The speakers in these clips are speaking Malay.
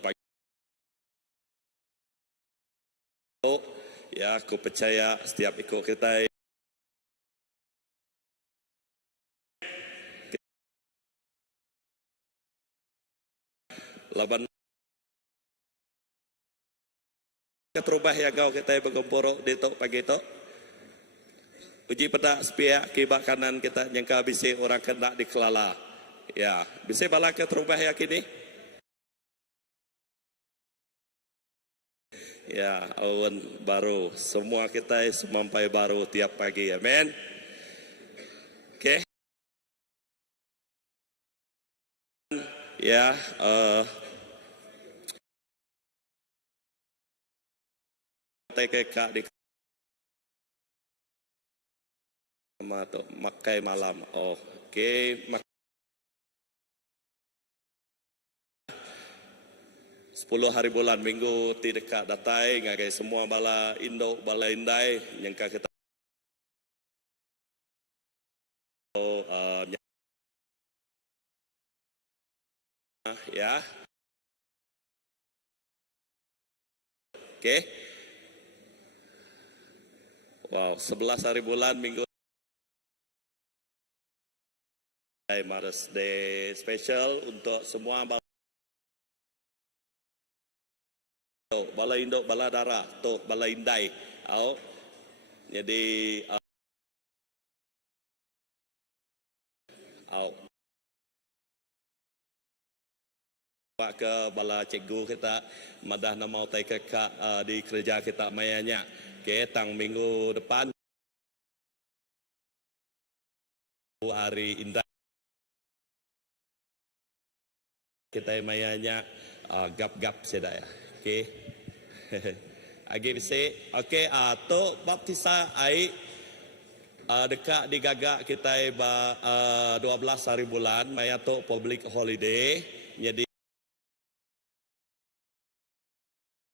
pagi. Ya, aku percaya setiap ikut kita laban keterubah ya kau kita bergempuruk di tok pagi tok. Uji pedak sepiak kibak kanan kita nyangka bisi orang kena dikelala. Ya, bisi bala keterubah ya kini. Ya, awan baru. Semua kita semampai baru tiap pagi. Amin. Oke. Ya, TKK di makai malam. Oke, 10 hari bulan minggu ti dekat datai ngagai semua bala Indo bala Indai nyangka kita ya. Oke. Wow, 11 hari bulan minggu Mother's Day special untuk semua bala Indo, bala Dara, to bala Indai. Jadi pak ke bala cikgu kita madah nama utai kekak di kerja kita mayanya. Oke, tang minggu depan hari indah kita mayanya gap-gap sedaya. Oke. Agi bisi. Oke, to baptisa ai dekat digagak kita 12 hari bulan maya to public holiday. Jadi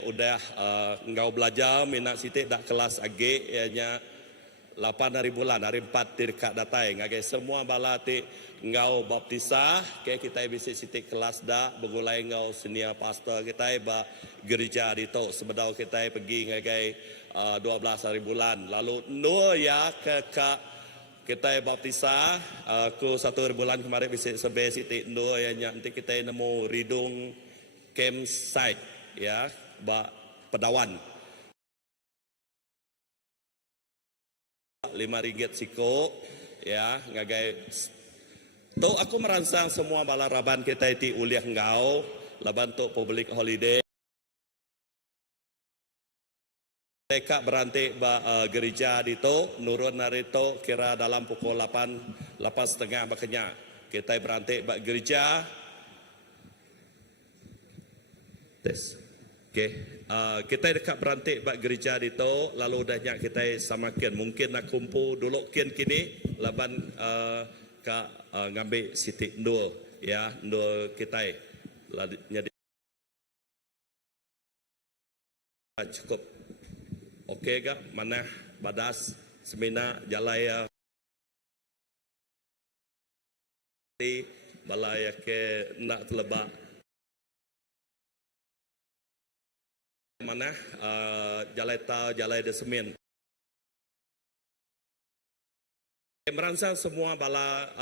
udah engkau belajar minat sitik dak kelas age ianya 8 hari bulan hari 4 di dekat datai ngagai semua bala ti engkau baptisa ke kita bisa sitik kelas dak begulai engkau senior pastor kita ba gereja di to sebedau kita pergi ngagai 12 hari bulan lalu no ya ke kita baptisa ku 1 hari bulan kemarin bisa sebe sitik no ianya nanti kita nemu ridung campsite ya ba pedawan RM5 siko ya ngagai tu aku merangsang semua bala raban kita iti uliah engkau laban tu public holiday mereka berantik ba gereja di tu nurun hari tu kira dalam pukul 8:30 makanya kita berantik ba gereja tes. Okay. Kita dekat berantik bak gereja di to lalu dahnya kita samakan mungkin nak kumpul dulu kini laban ngambil sitik ndul ya ndul kita jadi cukup okey gak mana badas semina jalaya balaya ke nak telebak mana jalai desemin merangsang semua bala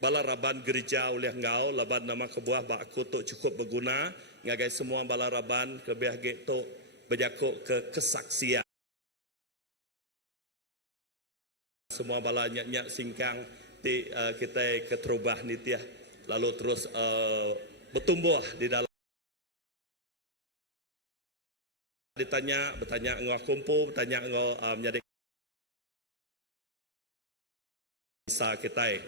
raban gereja oleh engkau laban nama kebuah bak aku tu cukup berguna ngagai semua bala raban kebiah gitu berjakuk ke kesaksian semua bala nyak singkang ti kita keterubah nitiah lalu terus bertumbuh di dalam bertanya engkau kumpul bertanya engkau menjadi bisa kita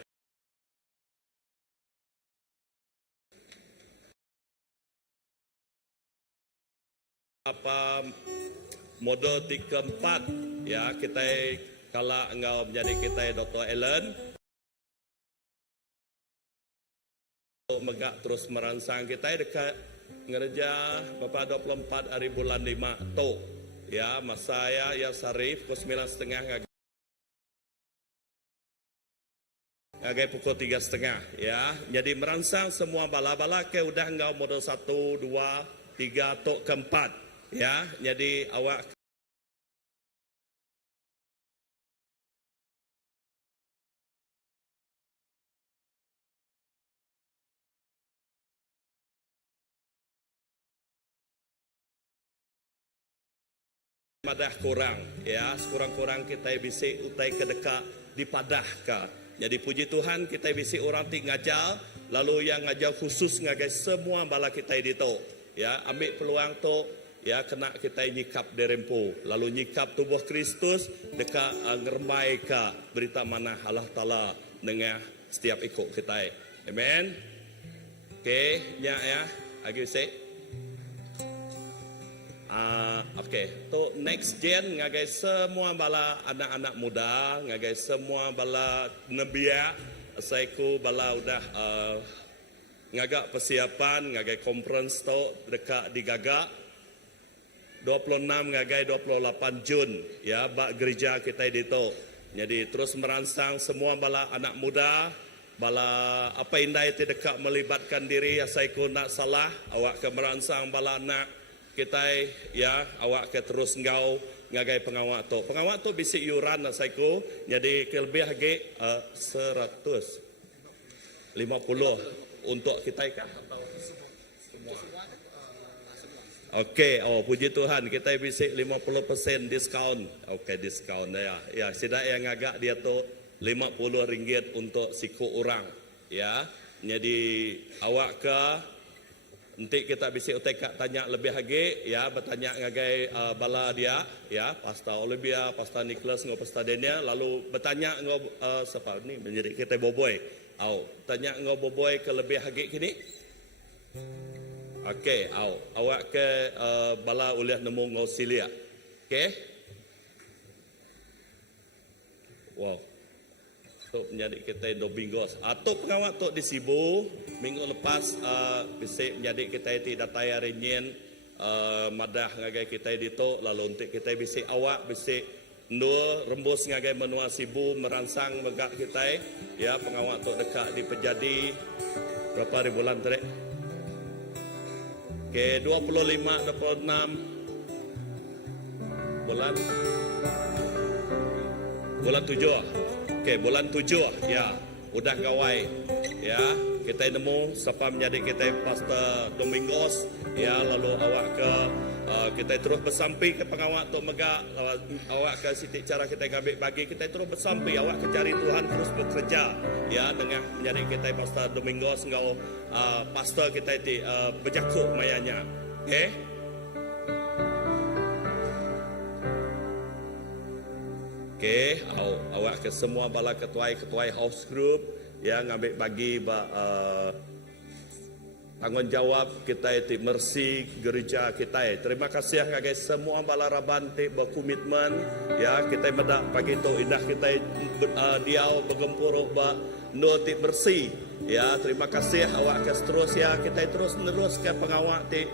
apa model 3-4 ya kita kalau engkau menjadi kita Dr. Ellen megak terus merangsang kita dekat ngerja Bapak 24 hari bulan 5 to ya masa ya Sarif pukul 9.30 ngagai pukul 3.30 ya. Jadi merangsang semua bala-bala ke udah ngau model 1, 2, 3 tok keempat ya. Jadi awak madah kurang ya, sekurang-kurang kita bisa utai ke dekat dipadah ka. Jadi puji Tuhan kita bisa orang ti ngajar, lalu yang ngajar khusus ngagai semua bala kita itu ya, ambil peluang tu ya, kena kita nyikap derempo, lalu nyikap tubuh Kristus dekat ngermai ka berita mana Allah Taala dengan setiap ikut kita. Amen. Okey, ya agi say. Okey, to next gen ngagai semua bala anak-anak muda, ngagai semua bala nebia, saiku bala udah ngagak persiapan ngagai conference to dekat digagak 26 ngagai 28 Jun ya, bak gereja kita dito. Jadi terus merangsang semua bala anak muda, bala apa indah itu dekat melibatkan diri, saiku nak salah awak ke merangsang bala anak kita ya, awak ke terus ngau ngagai pengawak tu bisi yuran saiku, jadi kelebih lagi 150 untuk kita kah atau semua? Okey, puji Tuhan kita bisi 50% diskaun. Okey, diskaun ya. Ya, sidak yang agak dia tu RM50 untuk siku orang ya. Jadi awak ke nanti kita bisa utek tanya lebih lagi ya, bertanya ngagai bala dia ya, Pastor Olivia, Pastor Nicholas ngau Pastor Daniel, lalu bertanya ngau siapa ni menjadi kita boboy. Tanya ngau boboy ke lebih lagi kini. Okey, awak ke bala uliah nemu ngau silia. Okey. Wow. Menjadi kita Domingos atau pengawak tu di Sibu minggu lepas bisa menjadi kita itu datai renyen madah ngagai kita itu, lalu untuk kita bisa awak bisa nur rembus ngagai menua Sibu merangsang megak kita ya, pengawak tu dekat di Pejadi berapa ribu bulan tadi ke 25 26 bulan 7. Okey, bulan 7 ya, udah gawai ya, kita nemu siapa menjadi kita Pastor Domingos ya, lalu awak ke kita terus bersampai ke pengawak tu megak, awak ke sitik cara kita ambil bagi, kita terus bersampai, awak ke cari Tuhan terus bekerja ya, dengan menjadi kita Pastor Domingos ngau pastor kita itu berjakuk mayanya. Okey. Okey, awak ke semua bala ketuai house group yang ambil bagi tanggungjawab kita itu mercy gereja kita. Terima kasih ngagai semua bala raban ti berkomitmen ya, kita medak pagi tu indah kita diau bergempur ba no ti bersih ya. Terima kasih awak ke terus ya, kita terus menerus ke pengawak ti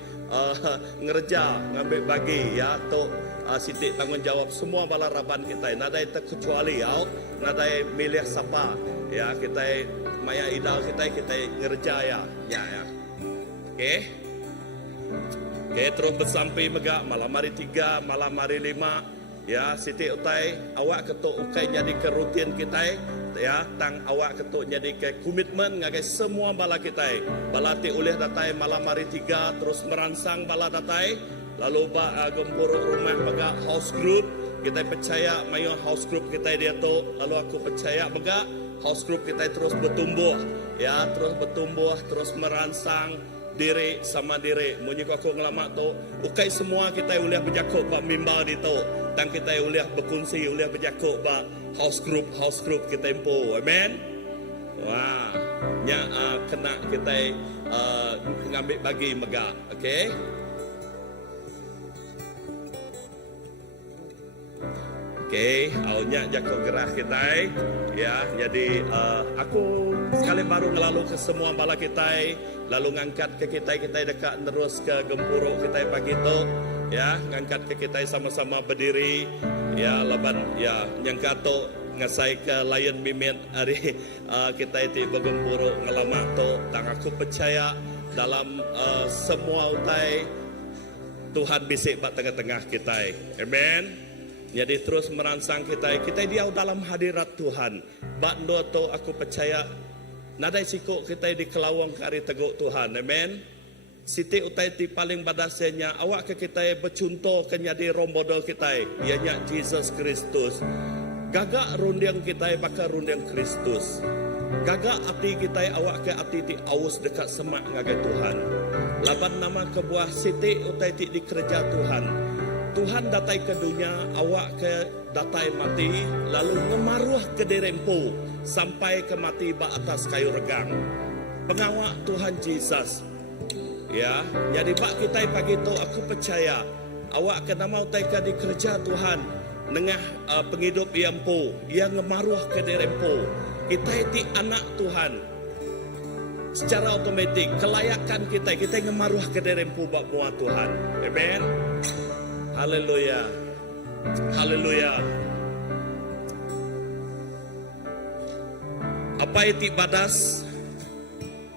ngerja ngambil bagi ya tu sitik tanggungjawab semua bala raban kita. Nadai terkecuali nadai milih siapa ya, kita maya idal kita ngerja ya. Okey. Okey, terus bersampai megak malam hari 3, malam hari 5 ya, sitik utai awak ketuk ukai jadi ke rutin kita ya, tang awak ketuk jadi ke komitmen ngagai semua bala kita. Bala ti ulih datai malam hari 3 terus merangsang bala datai, lalu gempur rumah megak house group, kita percaya mayo house group kita dia tu, lalu aku percaya megak house group kita terus bertumbuh ya, terus bertumbuh, terus merangsang diri sama diri. Munyi aku ngelamak tu ukai semua kita uliah berjakuk bak mimbar di tu, dan kita uliah berkongsi uliah berjakuk bak house group kita impo. Amen. Wah, nya kena kita ngambil bagi megak. Okey. Okey, awaknya jakuk gerah kita ya. Jadi aku sekali baru ngelalu ke semua bala kita, lalu ngangkat ke kita dekat terus ke gempuruk kita pagi tu ya, ngangkat ke kita sama-sama berdiri ya, laban ya, yang kata ngasai ke layan mimet hari kita itu bergempuru ngelama to, dan aku percaya dalam semua utai Tuhan bisik bak tengah-tengah kita. Amen. Jadi terus merangsang kita dia dalam hadirat Tuhan. Bak ndo to aku percaya nadai sikuk kita di kelawang kari teguk Tuhan. Amen. Siti utai ti paling badasnya awak ke kita bercontoh ke nyadi rombodo kita ianya Jesus Kristus. Gagak rundiang kita bakal rundiang Kristus. Gagak hati kita awak ke hati ti aus dekat semak ngagai Tuhan. Laban nama kebuah siti utai ti di kerja Tuhan. Tuhan datai ke dunia awak ke datai mati lalu ngemaruh ke dirempu sampai ke mati ba atas kayu regang. Pengawak Tuhan Jesus. Ya, jadi pak kita pagi itu aku percaya awak kena mau taika di kerja Tuhan nengah penghidup iampu yang ngemaruh ke dirempu. Kita itu anak Tuhan. Secara otomatis kelayakan kita ngemaruh ke dirempu bak muat Tuhan. Amen. Haleluya. Haleluya. Apa itu badas?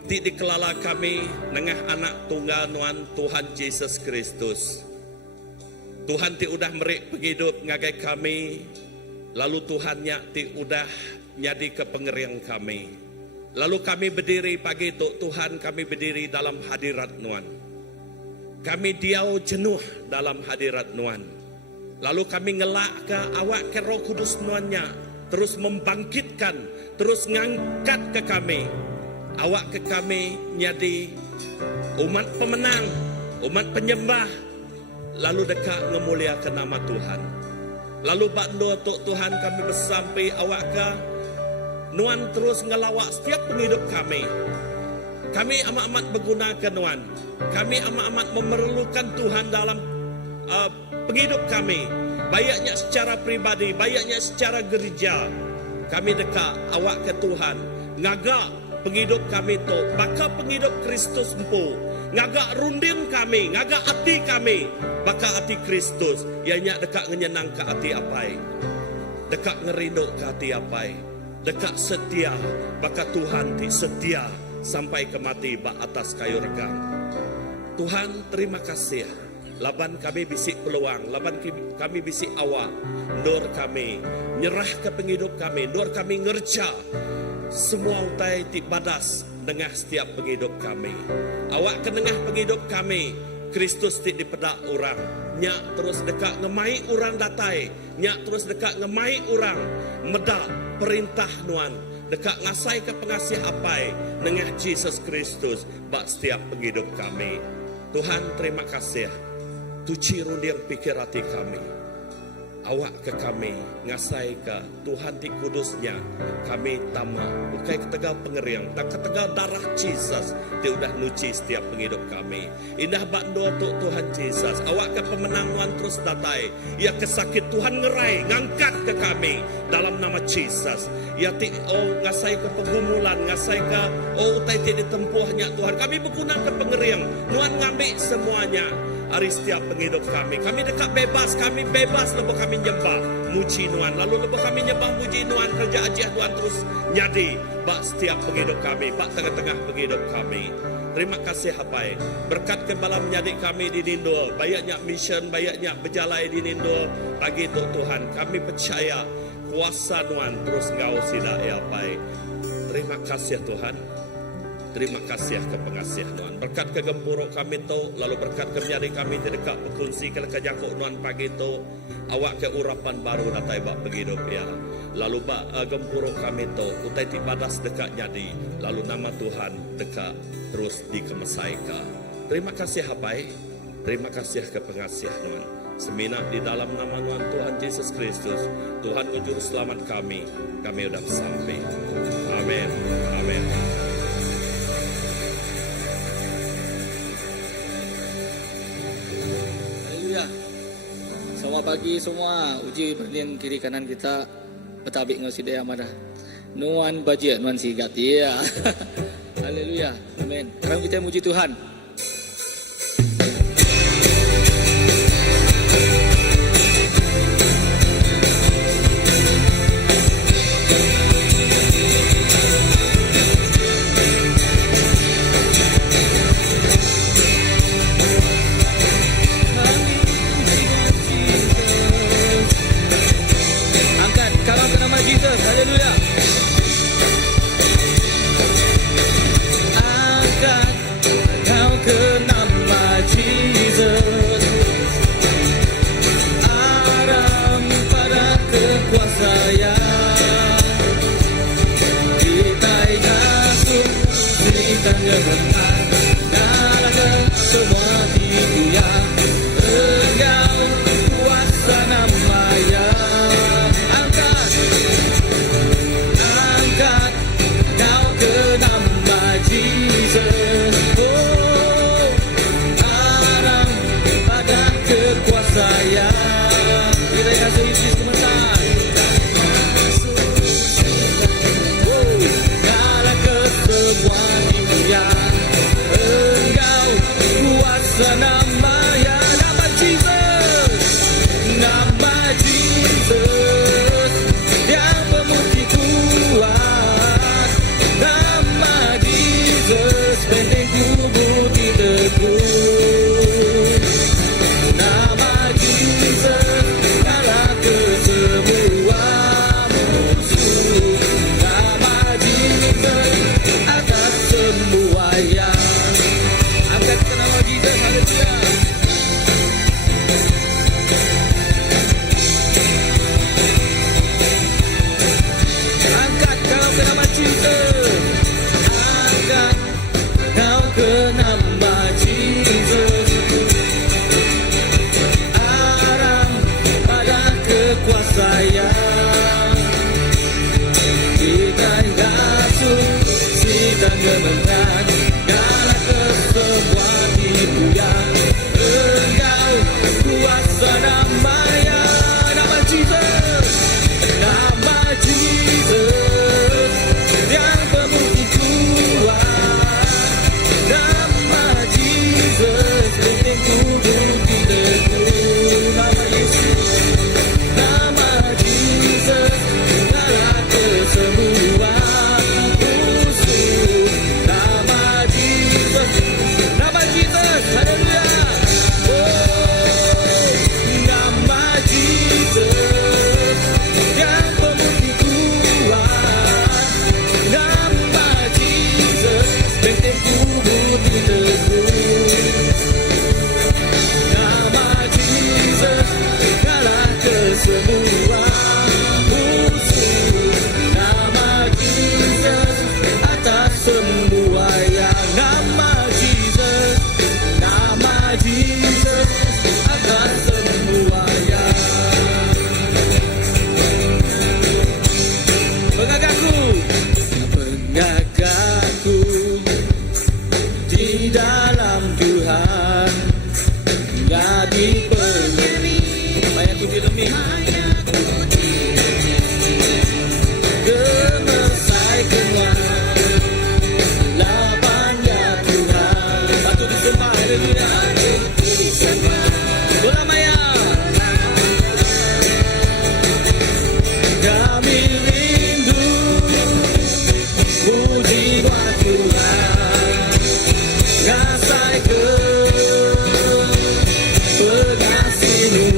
Ti dikelala kami nengah anak tunggal nuan Tuhan Yesus Kristus. Tuhan ti udah merik penghidup ngagai kami. Lalu Tuhannya ti udah nyadi ke pengeriang kami. Lalu kami berdiri pagi itu Tuhan kami berdiri dalam hadirat nuan. Kami diau jenuh dalam hadirat nuan. Lalu kami ngelak ke awak ke Roh Kudus nuannya. Terus membangkitkan, terus ngangkat ke kami. Awak ke kami nyadi umat pemenang, umat penyembah. Lalu dekat memuliakan nama Tuhan. Lalu bakdo tuk Tuhan kami bersampai awak ke nuan terus ngelawak setiap penghidup kami. Kami amat-amat berguna ke nuan. Kami amat-amat memerlukan Tuhan dalam penghidup kami. Bayaknya secara pribadi, bayaknya secara gereja. Kami dekat awak ke Tuhan. Ngagak penghidup kami tu, bakal penghidup Kristus empu. Ngagak runding kami, ngagak hati kami, bakal hati Kristus. Ianya dekat nyenang ke hati apai, dekat ngerindu ke hati apai, dekat setia, bakal Tuhan ti setia sampai ke mati bak atas kayu regang. Tuhan terima kasih. Laban kami bisik peluang, laban kami bisik awak, nur kami nyerah ke penghidup kami, nur kami ngerja. Semua utai ti badas dengah setiap penghidup kami. Awak ke dengah penghidup kami. Kristus ti dipedak orang. Nyak terus dekat ngemai orang datai. Nyak terus dekat ngemai orang. Medak perintah nuan. Dekat ngasai ke pengasih apai. Dengah Jesus Kristus. Bak setiap penghidup kami. Tuhan terima kasih. Tuci rundiang pikir hati kami. Awak ke kami ngasai ke Tuhan ti kudusnya kami tama bukai ketegal pengeriang dan ketegal darah Jesus dia udah nuci setiap penghidup kami. Indah bakdo untuk Tuhan Jesus awak ke pemenangan terus datai ya kesakit Tuhan ngerai ngangkat ke kami dalam nama Jesus ya ti ngasai ke pergumulan ngasai ke utai ti ditempuhnya Tuhan kami berguna ke pengeriang Tuhan ngambil semuanya. Hari setiap penghidup kami dekat bebas, kami bebas lepas kami nyembah muji Tuhan, lalu lepas kami nyembah muji Tuhan kerja ajian Tuhan terus nyadi bak setiap penghidup kami, bak tengah-tengah penghidup kami. Terima kasih hapai berkat kebalam nyadi kami di Nindo, banyaknya mission, banyaknya berjalai di Nindo pagi itu Tuhan kami percaya kuasa Tuhan terus ngau sida ya hapai. Terima kasih Tuhan. Terima kasih ke pengasih Tuhan. Berkat ke gempuruk kami tu, lalu berkat ke menjadi kami terdekat berkongsi ke jangkuk Tuhan pagi tu, awak ke urapan baru datai bak penghidup ya. Lalu bak gempuruk kami tu, utai ti badas dekat jadi, lalu nama Tuhan dekat terus dikemesaika. Terima kasih hapai, terima kasih ke pengasih Tuhan. Seminat di dalam nama Tuhan Yesus Kristus, Tuhan Juru Selamat kami sudah sampai. Amin. Amin. Selamat pagi semua. Uji berlian kiri kanan kita betabik ngau sidaya madah. Nuan bajet nuan sigat. Ya. Haleluya. Amin. Sekarang kita muji Tuhan. sayang. Kita kasih Yesus sebentar. Segala kesemuan dunia, Engkau kuasa nama ya, nama Jesus, nama Jesus yang pemutih kuat, nama Jesus benteng tubuh di teguh, nama Jesus kalah kesemua musuh, nama Jesus atas semua yang. Angkat nama Jesus, haleluya. Angkat kau ke nama Jesus. Angkat kau ke nama Jesus. Arang pada kekuasaan. Kita Yesus, kita kemenangan. Dalam kesembuhan hidup yang Engkau kuasa nama ya, nama Jesus. Nama Jesus yang pemutih kuat, nama Jesus benteng tubuh di teguh, nama Yesus, nama Jesus kalah kesembuhan musuh, nama Jesus, haleluya. Oh, nama Jesus yang pemutih kuat, nama Jesus benteng tubuh di teguh, nama Jesus kalah kesembuhan musuh, nama Jesus atas semua yang, nama Jesus atas semua yang. Pengagakku di dalam Tuhan, nggak dipenuhi. Mayaku dilemi, gemesai kenyang, lapangnya Tuhan. Patut disembah, haleluya. Bola Maya, kami rindu puji buat Tuhan, ngasai ke pengasihan,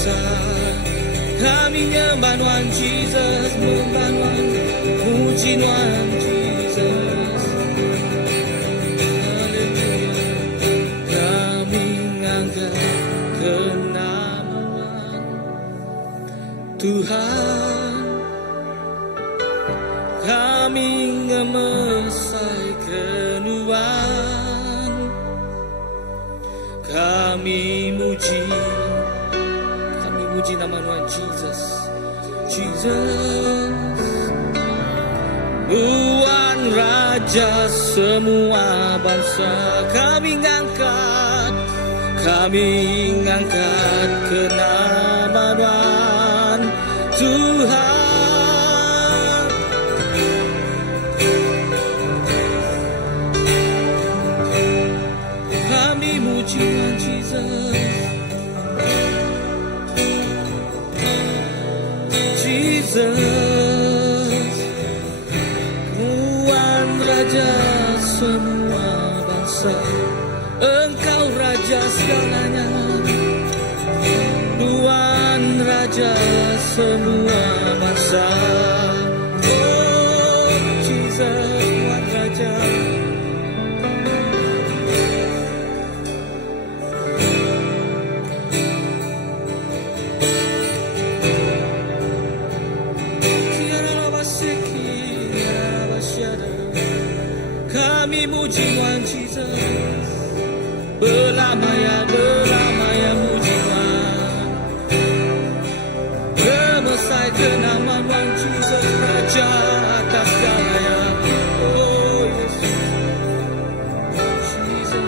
bangsa. Kami nyembah Tuhan Jesus, menyembah Tuhan, puji Tuhan Jesus. Haleluya. Kami ngangkat kenamaan Tuhan. Kami ngemesai kenuan. Kami muji nama Tuhan Jesus. Jesus, Tuhan Raja semua bangsa. Kami ngangkat ke nama Tuhan. Kami muji Tuhan Jesus. Jesus, Tuhan Raja semua bangsa. Engkau Raja segalanya, Tuhan Raja semua bangsa. Oh Jesus, Tuhan Raja. Kami muji Tuhan Jesus. Belamaya muji Tuhan. Gemesai ke nama Tuhan Jesus, Raja atas segalanya. Oh Yesus, Jesus.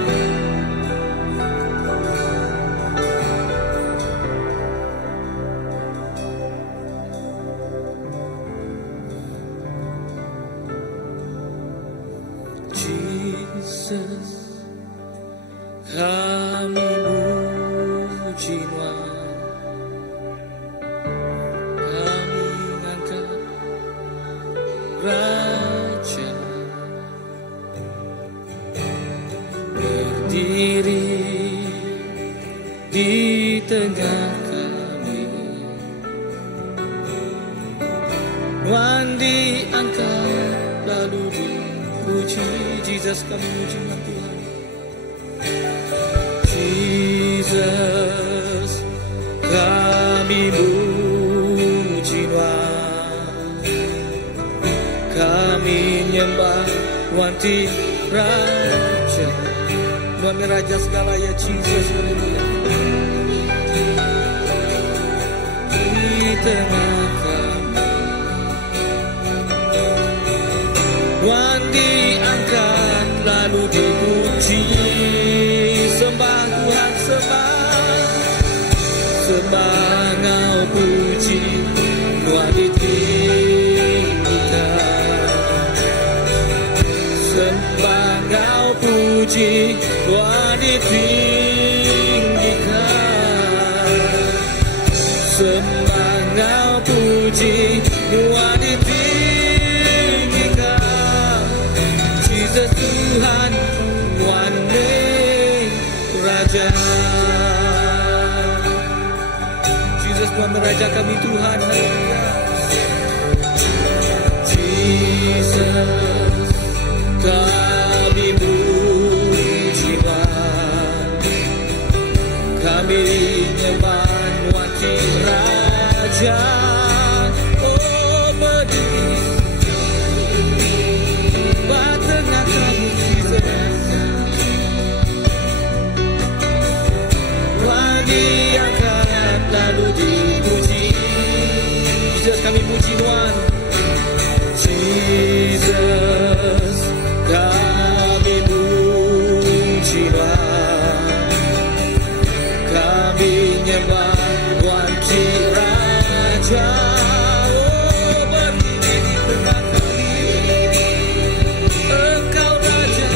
Jesus, kami muji Tuhan. Kami angkat Raja berdiri di tengah kami. Tuhan diangkat lalu dipuji. Jesus, kami muji Tuhan. Jesus, kami muji Tuhan. Kami nyembah Tuhan Raja. Tuhan Raja segala ya Jesus, haleluya. Di tengah kami Tuhan diangkat lalu dipuji. Sembah Tuhan, sembah Engkau puji. Tuhan ditinggikan. Sembah Engkau puji. Tuhan ditinggikan. Sembah Engkau puji. Tuhan ditinggikan. Jesus Tuhan, Tuhan Raja. Jesus Tuhan Raja kami Tuhan, haleluya. Jesus, kami muji Tuhan. Kami nyembah Tuhan Raja. Oh berdiri tengah kami Jesus. Diangkat lalu dipuji. Jesus, kami puji Tuhan. Jesus, kami puji Tuhan. Kami nyembah Tuhan Raja. Oh berdiri di tengah kami. Engkau Raja.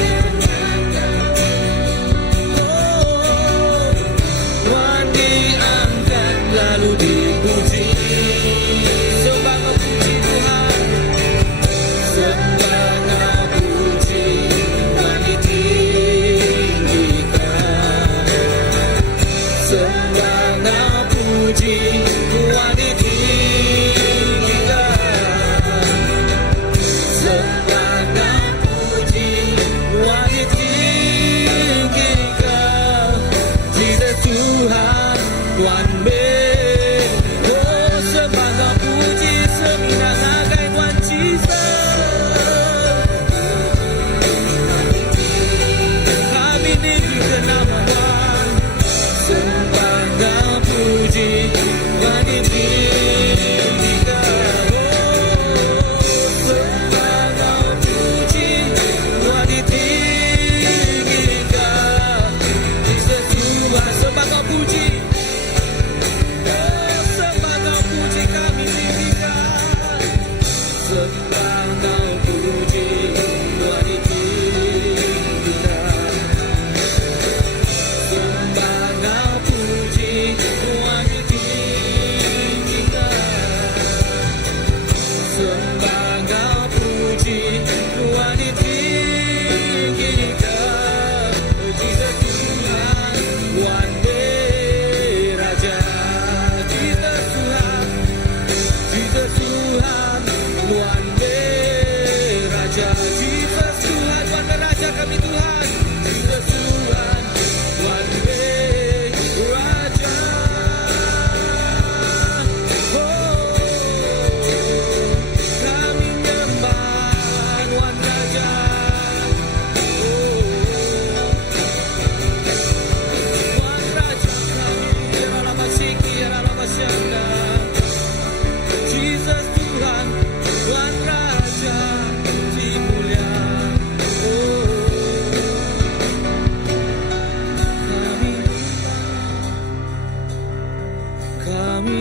Lalu dipuji. Sembah puji Tuhan. Sembah puji. Tuhan ditinggikan. Sembah puji.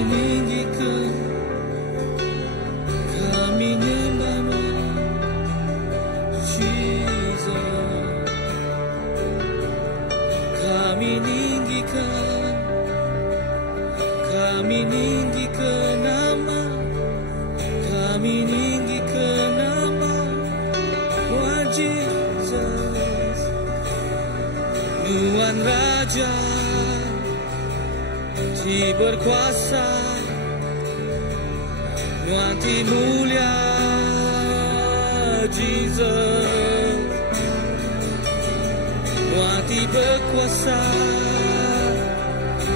ninggikan, kami nyembah Jesus. Kami ninggikan nama, kami ninggikan nama Tuhan Jesus. Tuhan Raja Ti berkuasa, Tuhan Ti mulia Jesus. Tuhan Ti berkuasa,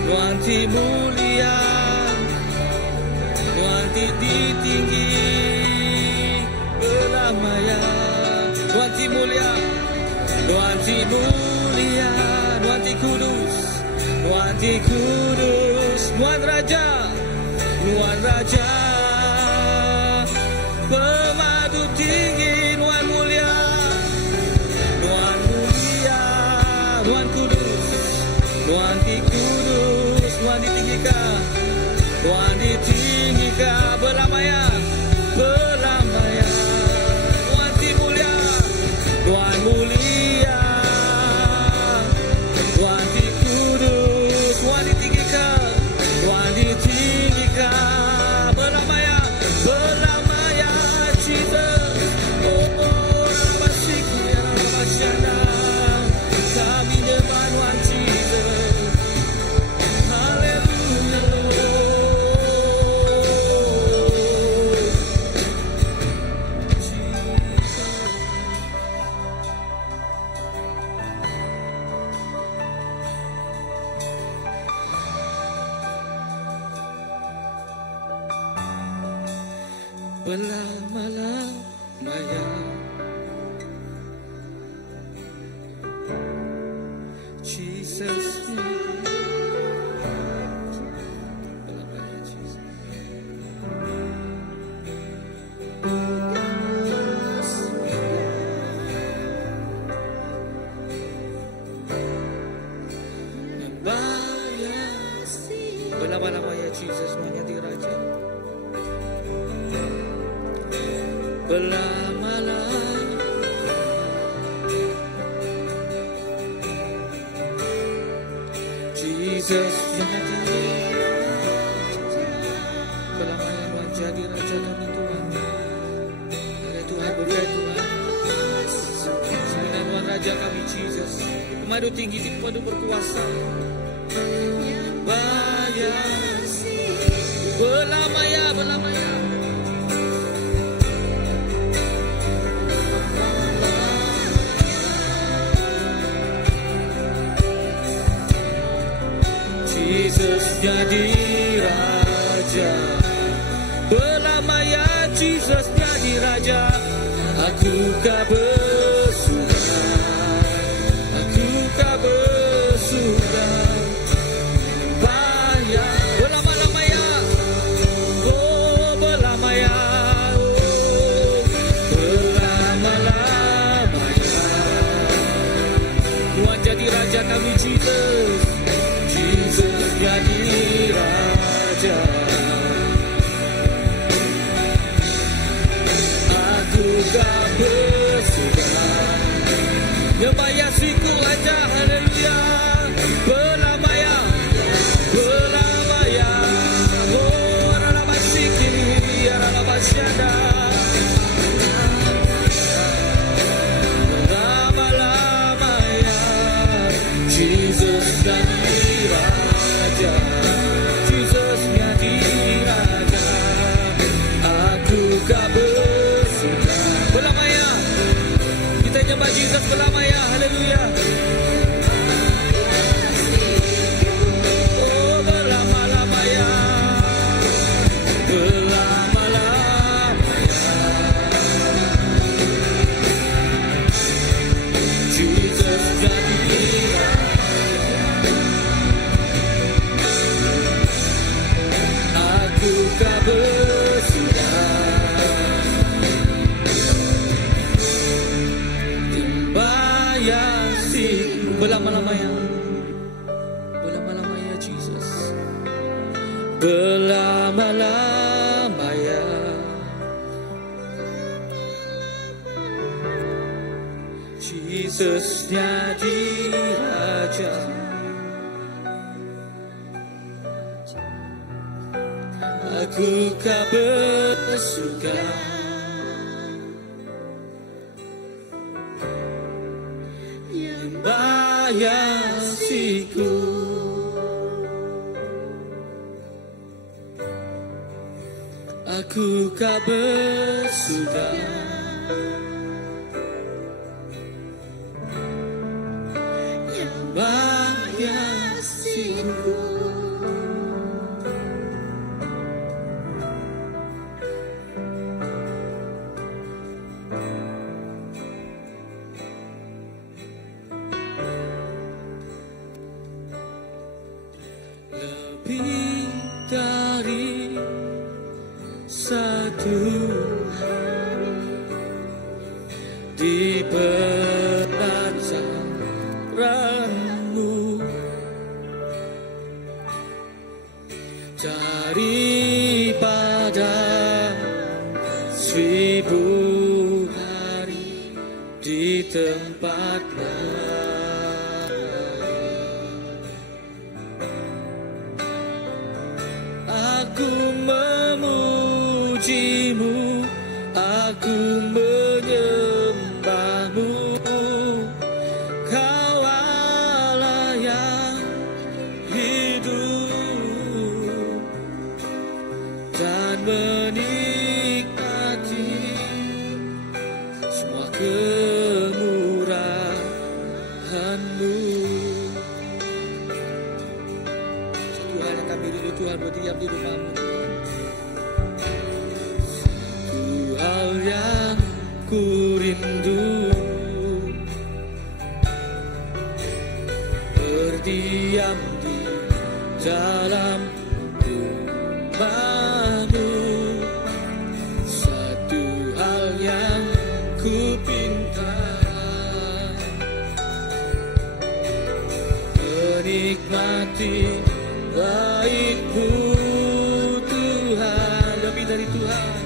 Tuhan Ti mulia, Tuhan Ti tinggi belamaya. Tuhan Ti mulia, Tuhan Ti mulia, Tuhan Ti kudus, Tuhan Ti kudus, Tuhan Raja, Tuhan Raja, pemadu tinggi, Tuhan mulia, Tuhan mulia, Tuhan kudus, Tuhan Ti kudus, Tuhan ditinggikan, Tuhan ditinggikan, belamaya, belamaya. Tuhan Ti mulia, Tuhan mulia, Tuhan Ti kudus, Tuhan ditinggikan, Tuhan ditinggikan, belamaya, belamaya Jesus. Oh, Ramasiki, Ramasyana, kami nyembah Tuhan Jesus. Haleluya. Belamaya Jesus, belamaya Jesus. Belamaya Jesus, menjadi Raja. Belamala Jesus jadi, belamanya menjadi Raja kami Tuhan. Ada Tuhan berkat Tuhan, sembilan Tuhan Raja kami Jesus, pemadu tinggi, pemadu berkuasa. Belamaya, belamaya. Jesus jadi Raja, belamaya Jesus jadi Raja. Aku kah bersuka, aku kah bersuka. Belamaya, oh belamaya, oh belamaya. Tuhan jadi Raja kami Jesus. Jesus jadi Raja. Aku gak bersuka, nyembah Yesusku aja, haleluya. Belamaya, belamaya, oh Ralamasiki, Ralamasyada. Belamaya, Jesus jadi Raja, Jesus jadi Raja. Aku gak bersuka. Belamaya, kita nyembah Jesus belamaya, haleluya. Oh belamaya, belamaya, Jesus jadi Raja. Aku gak bersuka, timbang selama-lamanya. Jesus jadi Raja. Aku kau bersuka yang bayasiku. Aku kau bersuka yang bayasiku. Lebih dari satu hari di penancaranmu, daripada 1000 hari di tempat lain. Aku memujimu, aku menyembahmu. Kau Allah yang hidup dan menikmati semua kemurahan-Mu. Satu hal yang kami rindu Tuhan, berdiam di rumah-Mu. Satu hal yang ku rindu, berdiam di dalam rumah-Mu. Satu hal yang ku pinta, menikmati baik-Mu Tuhan. Lebih dari Tuhan,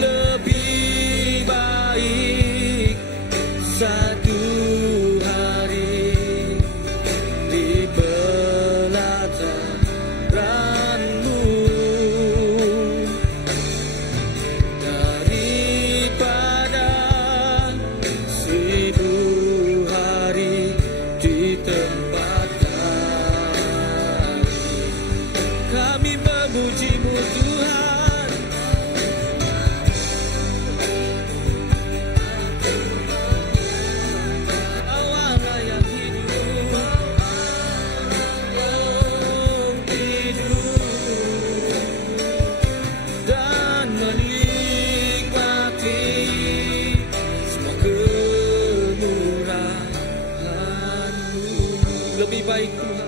lebih baik satu hari di pelataran-Mu daripada 1000 hari di tempat lain. Kami memuji-Mu Tuhan, Kau Allah yang hidup, dan menikmati semua kemurahan-Mu. Lebih baik Tuhan,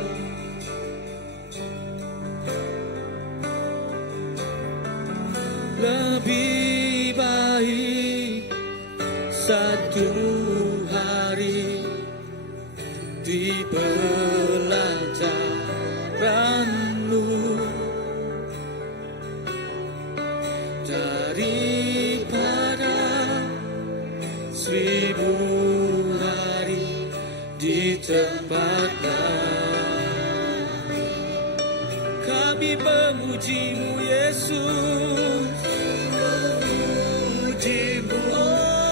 lebih baik satu hari di pelataran-Mu daripada 1000 hari di tempat lain. Kami memuji-Mu Yesus, memuji-Mu,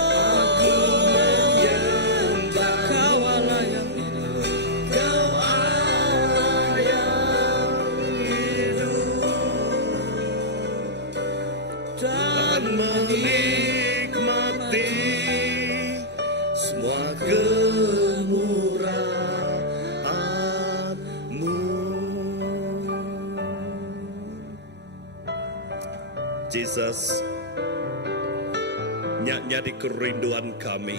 aku menyembah. Kau Allah yang hidup, Kau Allah yang hidup dan menikmati semua kemurahan-Mu. Jesus, nyadi kerinduan kami.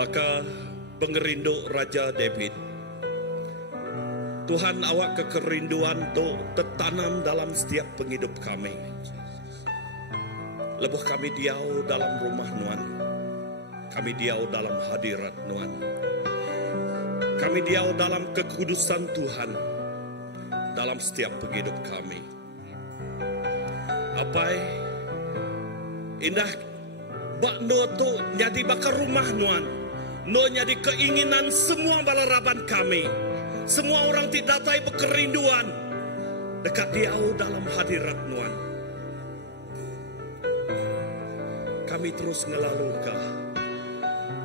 Maka pengerindu Raja David, Tuhan awak kekerinduan tu tertanam dalam setiap penghidup kami. Lebuh kami diau dalam rumah Nuan, kami diau dalam hadirat Nuan. Kami diau dalam kekudusan Tuhan dalam setiap penghidup kami. Apai indah bak no tu jadi bakar rumah nuan. No jadi keinginan semua balaraban kami. Semua orang tidak datai berkerinduan dekat diau dalam hadirat nuan. Kami terus ngelalukah.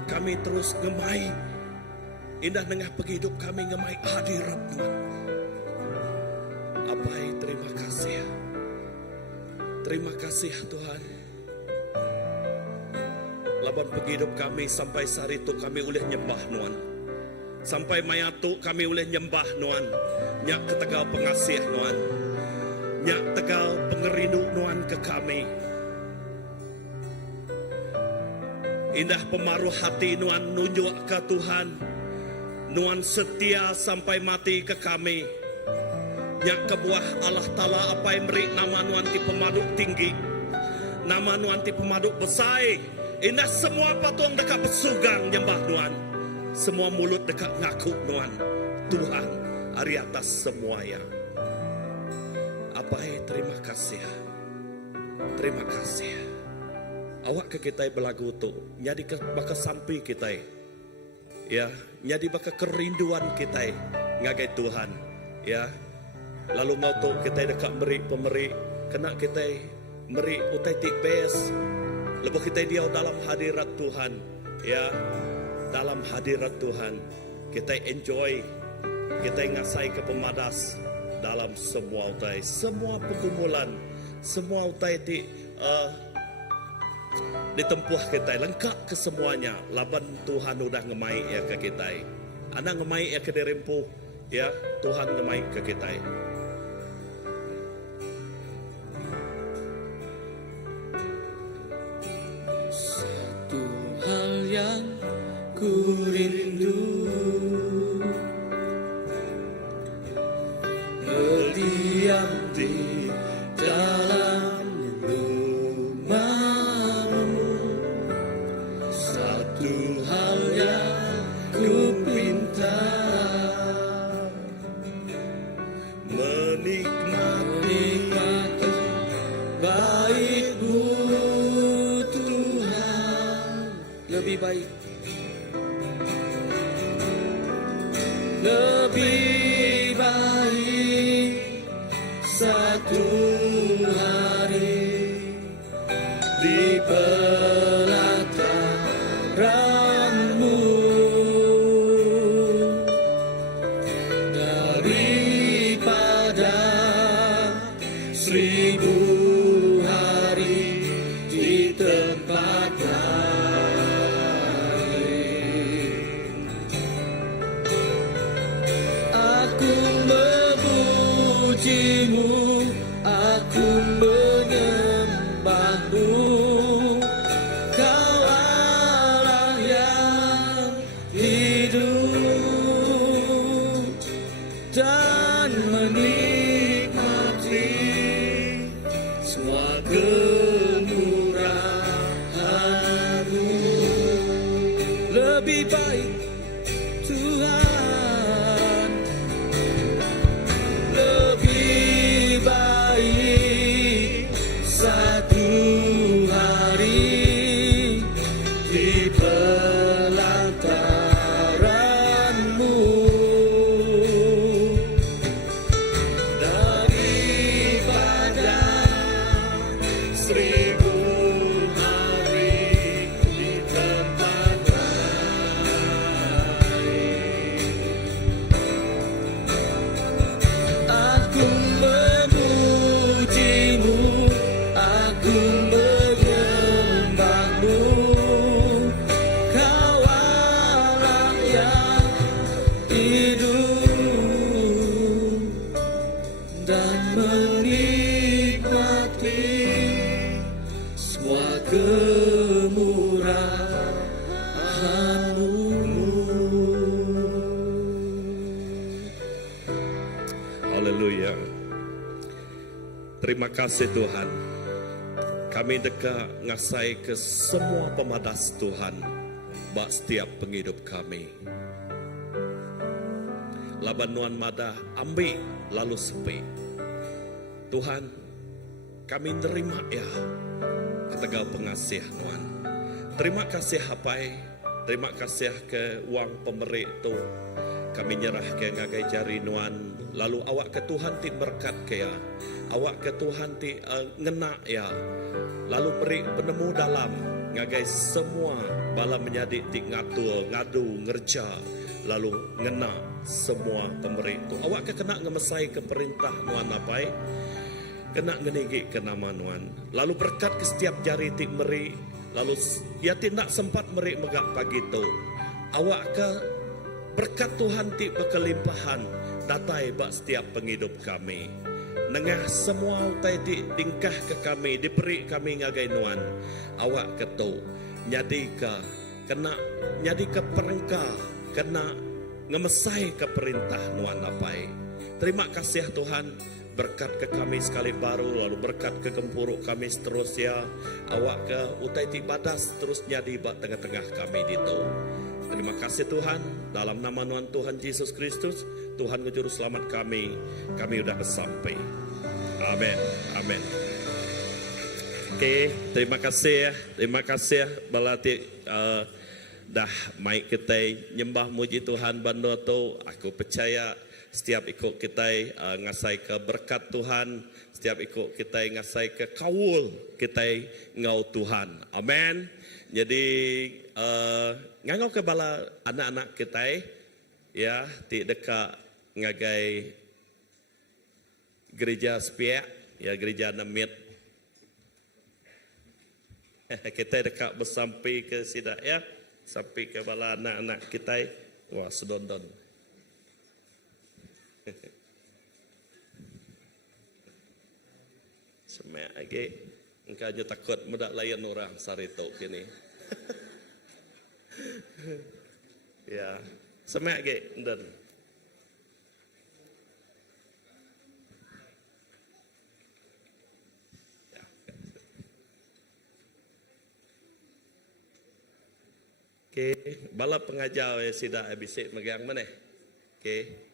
Kami terus ngemai. Indah nengah penghidup kami ngemai hadirat Tuhan. Apai terima kasih. Terima kasih Tuhan. Laban penghidup kami sampai sehari itu kami boleh nyembah Nuan. Sampai mayatu kami boleh nyembah Nuan. Nyak ketegal pengasih Nuan. Nyak tegal pengerindu Nuan ke kami. Indah pemaruh hati Nuan nunjuk ke Tuhan. Nuan setia sampai mati ke kami. Nyak kebuah Allah Ta'ala apa yang beri nama Nuan ti pemaduk tinggi. Nama Nuan ti pemaduk besai. Indah semua patung dekat bersugang nyembah Nuan. Semua mulut dekat ngaku Nuan. Tuhan hari atas semuanya. Apa terima kasih. Terima kasih. Awak ke kita belagu tu. Nyadi ke baka sampai kita. Ya, nyadi baka kerinduan kita. Ngagai Tuhan. Ya. Lalu mau tu kita dekat meri pemeri. Kena kita meri utai tik bes. Lepas kita dia dalam hadirat Tuhan. Ya. Dalam hadirat Tuhan. Kita enjoy. Kita ngasai ke pemadas. Dalam semua utai. Semua pergumulan. Semua utai di ditempuh kita. Lengkap ke semuanya. Laban Tuhan udah ngemai ya ke kita. Anak ngemai ya ke derempuh. Ya. Tuhan ngemai ke kita. Satu hal yang ku rindu, berdiam di dalam rumahmu. Satu hal yang ku pinta, menikmati baik-Mu Tuhan. Lebih baik, lebih baik satu hari di pelataran-Mu daripada 1000 hari di tempat lain. Aku memuji-Mu, aku menyembah-Mu. Kau Allah yang hidup dan menikmati semua kemurahan-Mu. Lebih baik Tuhan, lebih baik satu hari di pelataran-Mu daripada 1000 hari di tempat lain. Aku memuji-Mu, aku menyembah-Mu. Kau Allah yang hidup dan menikmati semua kemurahan-Mu. Haleluya. Terima kasih Tuhan. Kami dekat ngasai ke semua pemadas Tuhan. Bak setiap penghidup kami. laban nuan madah ambil lalu sepi. Tuhan, kami nerima ya ketegal pengasih nuan. Terima kasih hapai, terima kasih ke uang pemberi tu. Kami nyerah ke ngagai jari nuan. Lalu awak ke Tuhan ti berkat ke ya. Awak ke Tuhan ti ngena ya. Lalu beri penemu dalam ngagai semua bala menjadi ti ngatur, ngadu, ngerja. Lalu ngena semua pemberi itu. Awak ke kena ngemesai ke perintah nuan apai. Kena ngenigi ke nama nuan. Lalu berkat ke setiap jari ti meri. Lalu ya tidak sempat meri megak pagi tu. Awak ke berkat Tuhan ti berkelimpahan. Datai bak setiap penghidup kami. Nengah semua utai ti tingkah ke kami. Diberi kami ngagai nuan. Awak ketu. Nyadi ke kena. Nyadi ke perengka. Kena ngemesai ke perintah nuan apai. Terima kasih Tuhan. Berkat ke kami sekali baru. Lalu berkat ke gempuruk kami seterusnya. Awak ke utai ti badas terus nyadi bak tengah-tengah kami ditu. Terima kasih Tuhan. Dalam nama Tuhan Tuhan Yesus Kristus, Tuhan Juru Selamat kami sudah bersampai. Amin. Amin. Oke, terima kasih ya. Terima kasih ya. Balati dah mai kita nyembah muji Tuhan bando tu. Aku percaya setiap ikut kita ngasai ke berkat Tuhan, setiap ikut kita ngasai ke kawul kita ngau Tuhan. Amin. Jadi ngangau ke bala anak-anak kita ya ti dekat ngagai gereja Spiak ya gereja Namit. Kita dekat bersampai ke sidak ya, sampai ke bala anak-anak kita. Wah sedondon. Semak lagi. Engkau takut medak layan orang sarito kini. Ya, semak lagi dan. Ya. Oke, bala pengajar sida abisik megang mana? Oke.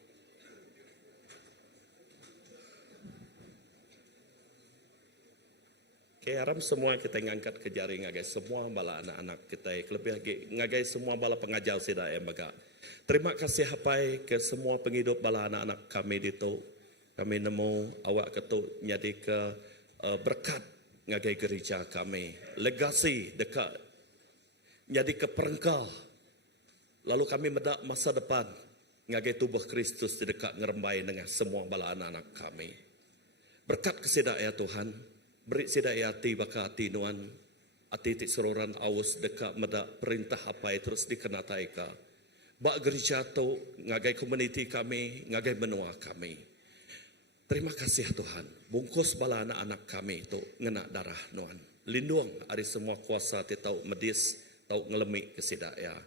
Okay, haram semua kita ngangkat ke jaring ngagai semua bala anak-anak kita lebih lagi ngagai semua bala pengajar sida yang baga. Terima kasih hapai ke semua penghidup bala anak-anak kami itu. Kami nemu awak ketu nyadi ke berkat ngagai gereja kami. Legasi dekat nyadi ke perengkal. Lalu kami medak masa depan ngagai tubuh Kristus di dekat ngerembai dengan semua bala anak-anak kami. Berkat kesida ya Tuhan. Beri sidai hati baka hati nuan hati ti seroran awus dekat meda perintah apa terus dikenatai ka. Bak gereja tu ngagai komuniti kami, ngagai benua kami. Terima kasih Tuhan. Bungkus bala anak-anak kami tu ngena darah nuan. Lindung dari semua kuasa ti tau medis, tau ngelemi ke sidaya.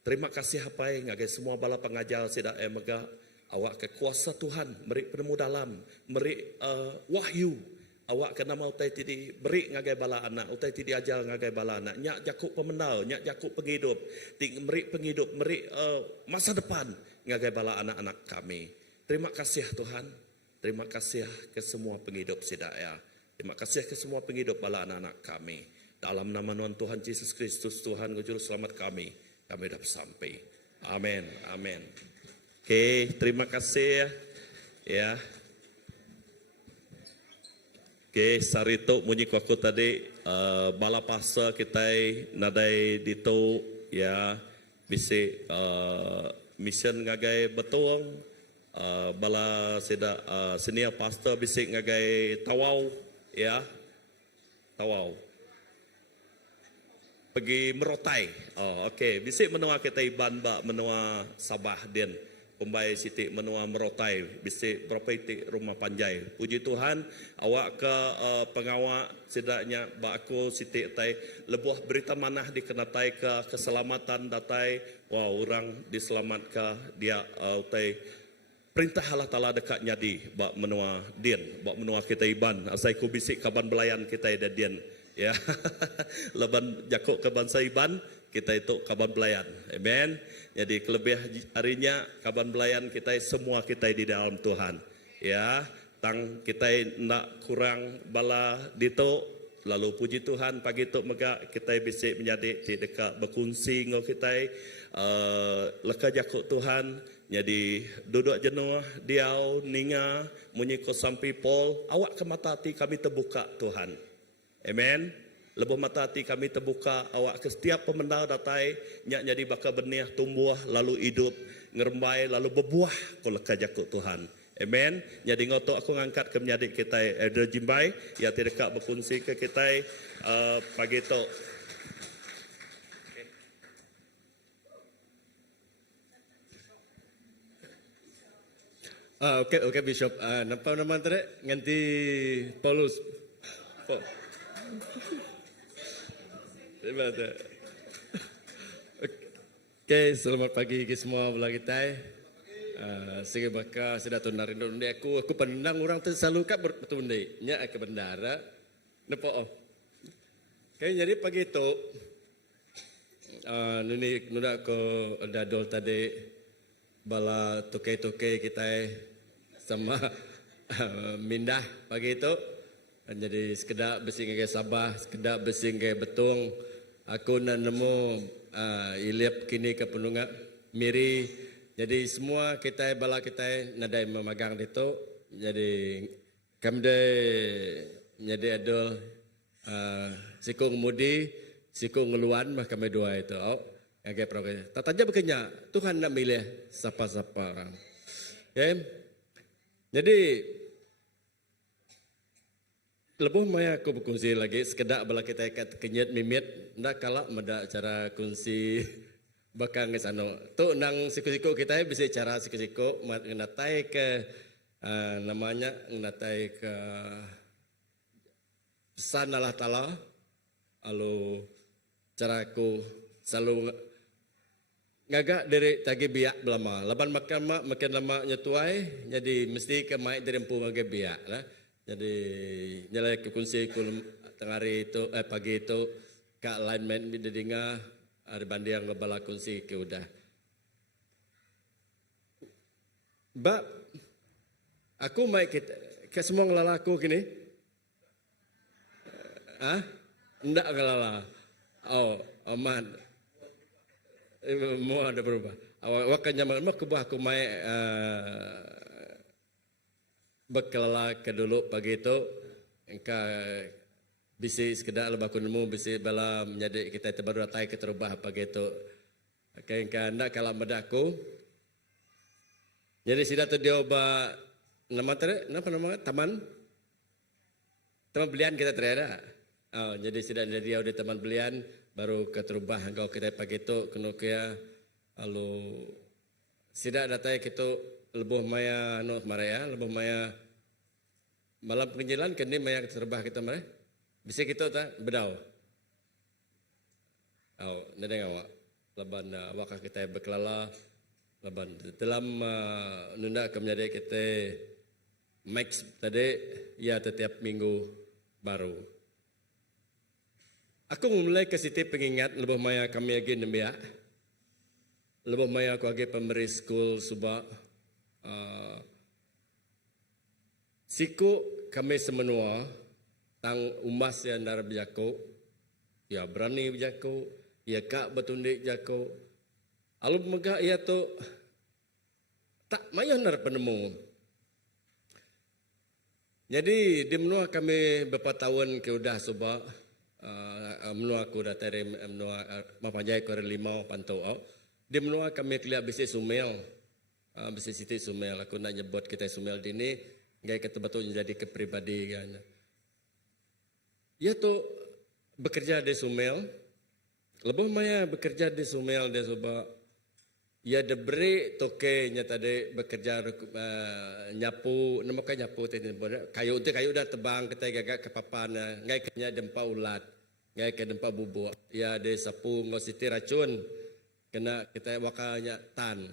Terima kasih hapai ngagai semua bala pengajar sidaya mega awak ke kuasa Tuhan, meri penemu dalam, meri wahyu. Awak kena mau utai tidi beri ngagai bala anak, utai tidi ajar ngagai bala anak. Nyak jakuk pemenal, nyak jakuk penghidup, meri penghidup, meri masa depan ngagai bala anak-anak kami. Terima kasih Tuhan. Terima kasih ke semua penghidup sidaya. Terima kasih ke semua penghidup bala anak-anak kami. Dalam nama Tuhan Yesus Kristus, Tuhan Juru Selamat kami sudah sampai. Amin. Amin. Oke, terima kasih ya. Oke, sarito munyi aku tadi bala pasa kita nadai dito ya bisi mission ngagai betuang bala seda senior pastor bisi ngagai tawau ya tawau pergi merotai. Oh, okey, bisi menua kita iban ba menua Sabah den pembai siti menua merotai bisi berapa itu rumah panjai. Puji Tuhan awak ke pengawak sedaknya ba aku siti tai lebuh berita manah dikenatai ke keselamatan datai wah orang diselamatkan dia tai perintah Allah Taala dekat nyadi ba menua dien ba menua kita iban asai ku bisi kaban belayan kita ada dien ya leban jakuk ke bangsa iban kita itu kaban belayan. Amen. Jadi kelebihan harinya kaban belayan kita semua kita di dalam Tuhan. Ya, tang kita nak kurang bala dito. Lalu puji Tuhan pagi tu mega kita bisa menjadi di dekat berkongsi ngau kita leka jakuk Tuhan. Jadi duduk jenuh diau ninga munyiko sampai pol awak ke mata hati kami terbuka Tuhan. Amen. Lebuh mata hati kami terbuka awak ke setiap pemendal datai nyak jadi bakal benih tumbuh lalu hidup ngerembai lalu berbuah ko leka jakuk Tuhan. Amen. Jadi ngotok aku ngangkat ke menjadi kita Elder Jimbai ya tidak berfungsi ke kita pagi tu. Okey Bishop. Nampak nama tadi nganti Paulus. Okey, selamat pagi ke semua belah kita. Saya bakal sudah tunar Indonesia aku pandang orang tu selalu kat bertundi nya ke bandara nampak okay, jadi pagi tu nuni nuda ko dadol tadi bala toke-toke kita sama mindah pagi tu jadi sekedar besing ke Sabah sekedar besing ke Betung aku nak nemu ilip kini ke penunggak miri. Jadi semua kita bala kita nadai memagang itu. Jadi kami jadi ada sikung mudi, sikung ngeluan mah kami dua itu. Oh, agak progres. Tataja berkenya Tuhan nak milih siapa-siapa orang. Okay. Jadi lebuh maya aku berkongsi lagi sekedar bala kita ikat kenyat mimit ndak kalak meda cara kongsi bakal ke sana. Tu nang siku-siku kita bisa cara siku-siku ngatai ke namanya ngatai ke pesan Allah Taala. Lalu cara aku selalu ngagak dari tagi biak belama. Laban makan lama nyetuai jadi mesti ke mai dari empu ngagak biak lah. Jadi nyalai ke kunci tengah hari itu pagi itu ke alignment di dengar ada bandi yang ngebala kunci ke udah. Bab aku mai ke semua ngelala aku kini. Ndak ngelala. Oh, aman. Mau ada berubah. Awak nyaman mak kubah aku mai bekelala ke dulu pagi itu engka bisi sekedar lebah kunemu bisi bala menjadi kita terbaru datai ke terubah pagi itu. Okay, engka ndak kalah medaku. Jadi sida tu dia ba nama nama taman belian kita terada. Oh, jadi sida dia udah taman belian baru ke terubah engkau kita pagi itu kena kaya lalu sida datai kita lebuh maya maraya lebuh maya malam penginjilan kini maya terbah kita maraya. Bisa kita tak bedau. Oh, nedeng awak. Laban awak kita berkelala. Laban dalam nunda menjadi kita max tadi ya setiap minggu baru. Aku mulai ke situ pengingat lebih maya kami lagi nembia. Lebih maya aku lagi pemberi school subak. Siku kami semenua tang umas yang darab jako, ya berani jako, ya kak betundik jako. Alu megah ia tu tak mayah nar penemu. Jadi di menua kami beberapa tahun ke udah sebab menua aku dah tadi menua mapajai ko 5 pantau. Di menua kami kelihatan bisnis sumel, bisnis siti sumel. Aku nak nyebut kita sumel dini, gaya kata betul jadi kepribadi kan. Ia tu bekerja di Sumel, lebih maya bekerja di Sumel dia sebab ia diberi toke nya tadi bekerja nyapu, namakan nyapu tadi kayu dah tebang kita gagak ke papan, ngai kenya dempa ulat, ngai ke dempa bubuk, ia de sapu ngositi racun, kena kita wakalnya tan.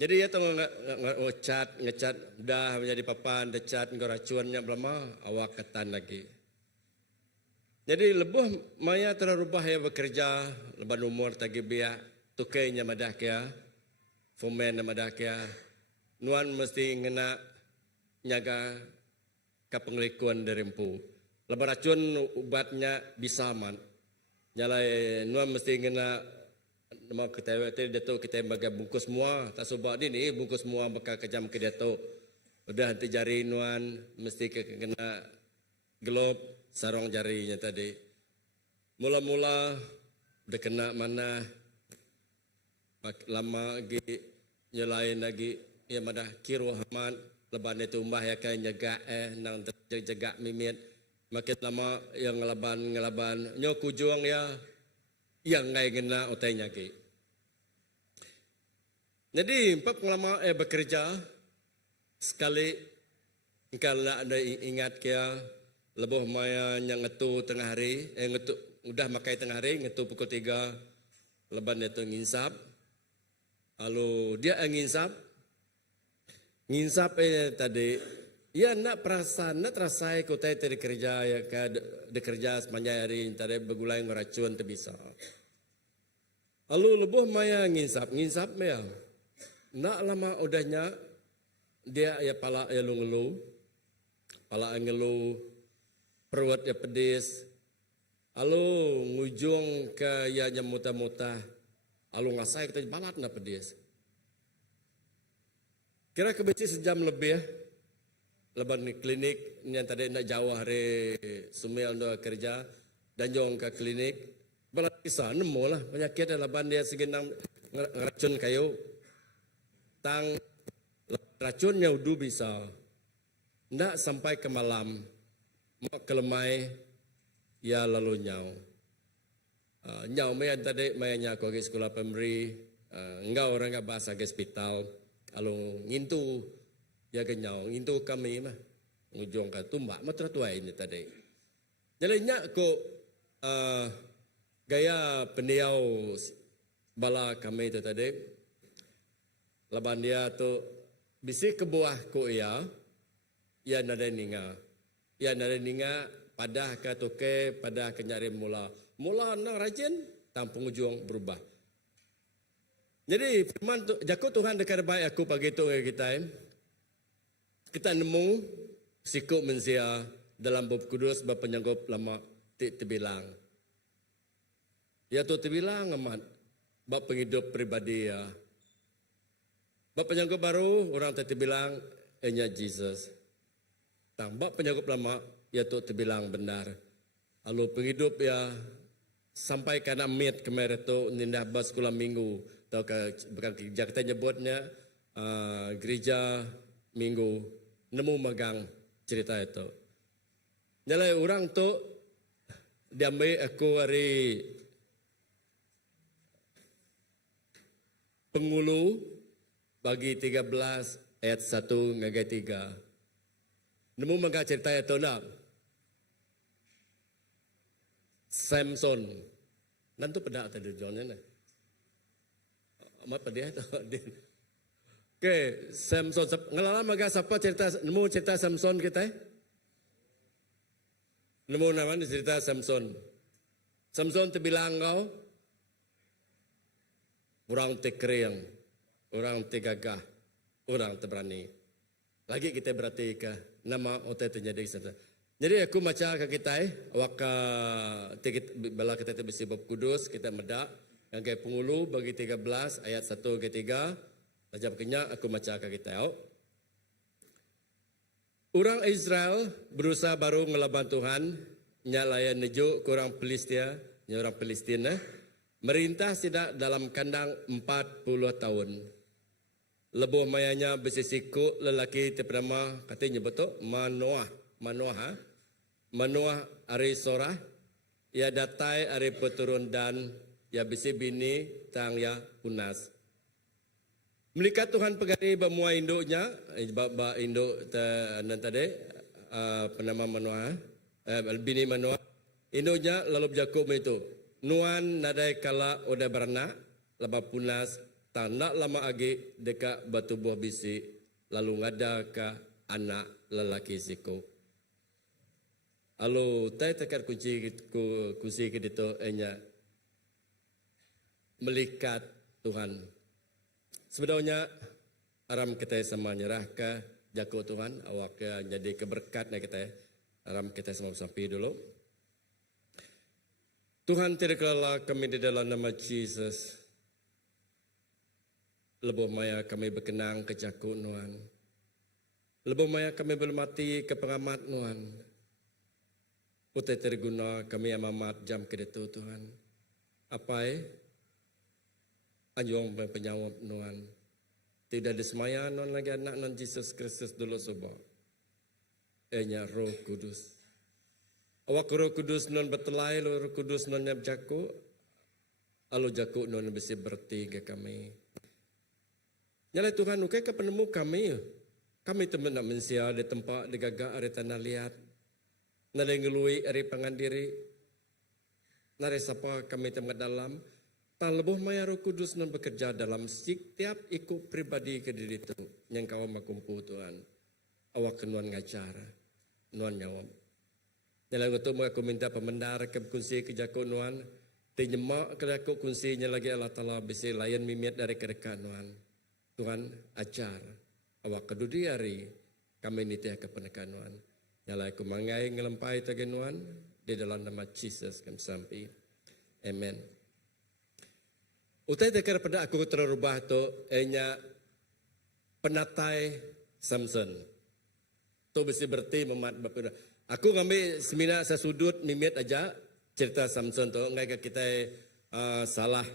Jadi ia tu ngecat dah menjadi papan, decat ngau racunnya belama awak ketan lagi. Jadi lebuh maya terubah ya bekerja leban umur tagi biak tukainya madah kia fomen madah kia nuan mesti ngena nyaga kapenglikuan dari empu lebar racun ubatnya bisa man nyalai nuan mesti ngena nama kita tadi datuk kita bagai bungkus semua tak sebab ni bungkus semua bakal kejam ke datuk udah nanti jari nuan mesti kena gelop sarong jarinya tadi. Mula-mula udah kena mana lama lagi nyelain lagi ya madah kiro haman leban itu mbah ya kan jaga nang jaga mimit makin lama yang ngelaban nyo kujung ya yang ngai kena otainya ki. Jadi empat lama bekerja sekali kalau ada ingat kia lebuh maya yang ngetu tengah hari, ngetu udah makai tengah hari, ngetu pukul 3, leban itu nginsap. Lalu dia nginsap tadi, ya nak perasaan, nak terasai kau tadi kerja ya de kerja sepanjang hari, tadi begulai ngeracun tu bisa. Lalu lebuh maya nginsap maya, nak lama udahnya dia ya pala ya lungelu, pala ngelu. Perut ya pedis, lalu ngujung ke ya muta-muta, lalu ngasai kita balat na pedis. Kira kebeci sejam lebih ya, leban di klinik yang tadi nak jauh hari sumil untuk kerja dan jong ke klinik, balat bisa nemu lah penyakit leban dia segenang racun kayu, tang racunnya udah bisa, ndak sampai ke malam. Mak kelemai ya lalu nyau. Nyau mayan tadi mayanya aku ke sekolah primary, engkau orang ke bahasa ke hospital. Kalau ngintu ya ke nyau, ngintu kami mah ngujung ke tumbak matra tua ini tadi. Jadi nyak ko gaya pendiau bala kami itu tadi. Laban dia tu bisi ke buah ko ya nada ninga. Ya nada ninga padah ke toke padah ke nyari mula nang rajin tampung ujung berubah. Jadi firman tu jaku Tuhan dekat baik aku pagi tu kita nemu sikuk mensia dalam bab kudus bab penyanggup lama terbilang. Ya tu terbilang amat bab penghidup pribadi ya. Bab penyanggup baru orang terbilang hanya Jesus. Bab penyanggup lama, ya tu terbilang benar. Lalu penghidup ya sampai ke mit kemarin tu nindah bas sekolah minggu. Atau bukan kerja kita nyebutnya gereja minggu. Nemu megang cerita itu. Jadi orang tu diambil aku hari Pengulu bagi 13 ayat 1 ngagai 3. Nemu mengka cerita itu nak Samson nanti pedak tadi Johnnya nak amat pedah tu. Okay, Samson ngelala mengka siapa cerita nemu cerita Samson kita nemu nama ni cerita Samson terbilang kau orang terkering, orang tergagah, orang terberani. Lagi kita berarti ke nama otai terjadi sana. Jadi aku maca ke kita waka bala kita besi bab kudus kita medak yang ke Pengulu bagi 13 ayat 1 ke 3 tajam kenya aku maca ke kita. Orang Israel berusaha baru ngelaban Tuhan nyalayan nejo ke orang Palestina merintah tidak dalam kandang 40 tahun. Lebuh mayanya bersisiku lelaki bernama katanya betul Manoah ari Sorah ia datai ari peturun dan ia bisi bini tang ya unas. Melikat Tuhan pegani bemua induknya induk tadi penama Manoah bini Manoah induknya lalu Jakub itu nuan nadai kala oda beranak lebah punas tak nak lama lagi dekat batu buah bisi lalu ngada ke anak lelaki siku. Alu tay tekat kunci ke dito enya melikat Tuhan. Sebenarnya aram kita sama nyerah ke jago Tuhan, awak jadi keberkat kita. Aram kita sama sampai dulu. Tuhan tidak kalah kami di dalam nama Jesus. Lebih maya kami berkenang ke jago Tuhan. Lebih maya kami bermati ke pengamat Tuhan. Utai terguna kami amamat jam ke itu Tuhan. Apa anjong penyawab Tuhan. Tidak disemaya non lagi anak non Yesus Kristus dulu sebab. Enya Roh Kudus. Awak Roh Kudus non betelai, Roh Kudus non nyap jaku. Alu jaku non besi berti ke kami. Nyalai Tuhan ukai ke penemu kami. Kami teman nak mensia di tempat di gagak ari tanah liat. Nalai ngelui ari pangandiri. Nari sapa kami teman dalam. Tan lebuh maya Roh Kudus non bekerja dalam setiap ikut pribadi ke diri itu. Yang kau makumpu Tuhan. Awak kenuan ngajar. Nuan nyawam. Dalam itu aku minta pemendar ke kunci ke jaku nuan. Tinyemak ke jaku kuncinya lagi Allah Ta'ala bisi layan mimiat dari kedekat nuan. Tuhan ajar. Awak kedudi hari kami nitia ke penekan nuan. Nyalai aku mangai ngelempai tagi nuan. Di dalam nama Jesus kami sampai. Amen. Utai dekar pada aku terubah tu. Enya penatai Samson. Tu bisi berti memat bapura. Aku ngambil seminar sesudut mimit aja cerita Samson tu. Enggak kita salah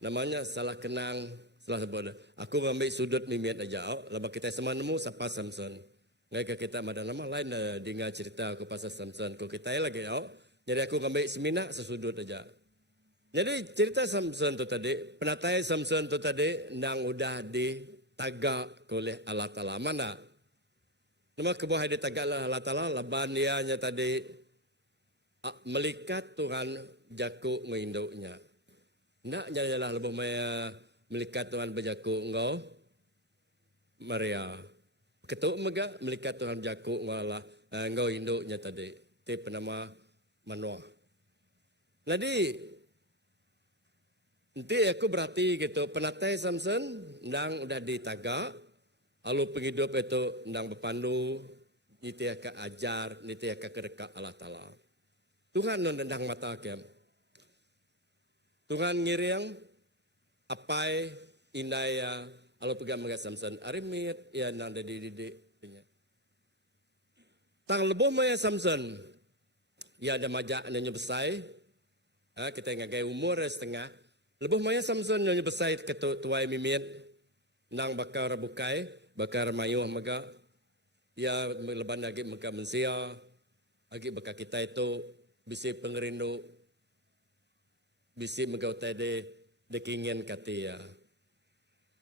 namanya salah kenang salah sebut. Aku ngambil sudut mimit aja. Lepas kita sama nemu siapa Samson. Enggak kita ada nama lain dengar cerita aku pasal Samson. Aku kita lagi Jadi aku ngambil seminar sesudut aja. Jadi cerita Samson tu tadi, penatai Samson tu tadi nang udah ditagak oleh Allah Ta'ala. Mana? Nama kebuah ditagak Allah Ta'ala, laban dia tadi melikat Tuhan jaku nginduknya. Nak jalan-jalan lebih maya melikat Tuhan berjaku engkau Maria. Ketuk mega melikat Tuhan jaku engkau induknya tadi. Tip nama Manoah. Jadi nanti aku berarti gitu, penatai Samson ndang udah ditagak, lalu penghidup itu ndang berpandu, nitia ke ajar, nitia ke dekat Allah Ta'ala. Tuhan nendang mata kem. Tuhan ngiring apai indaya, lalu pegang megat Samson, arimit ya nang ada didik. Tang lebuh maya Samson, ya ada majak nanya besai, kita ngagai umur setengah. Lebuh maya Samson yang besar ke tuai mimit nang bakar bukai, bakar mayuh mega. Ya leban lagi mega mensia. Lagi bakar kita itu bisi pengerindu. Bisi mega utai de dekingin katia.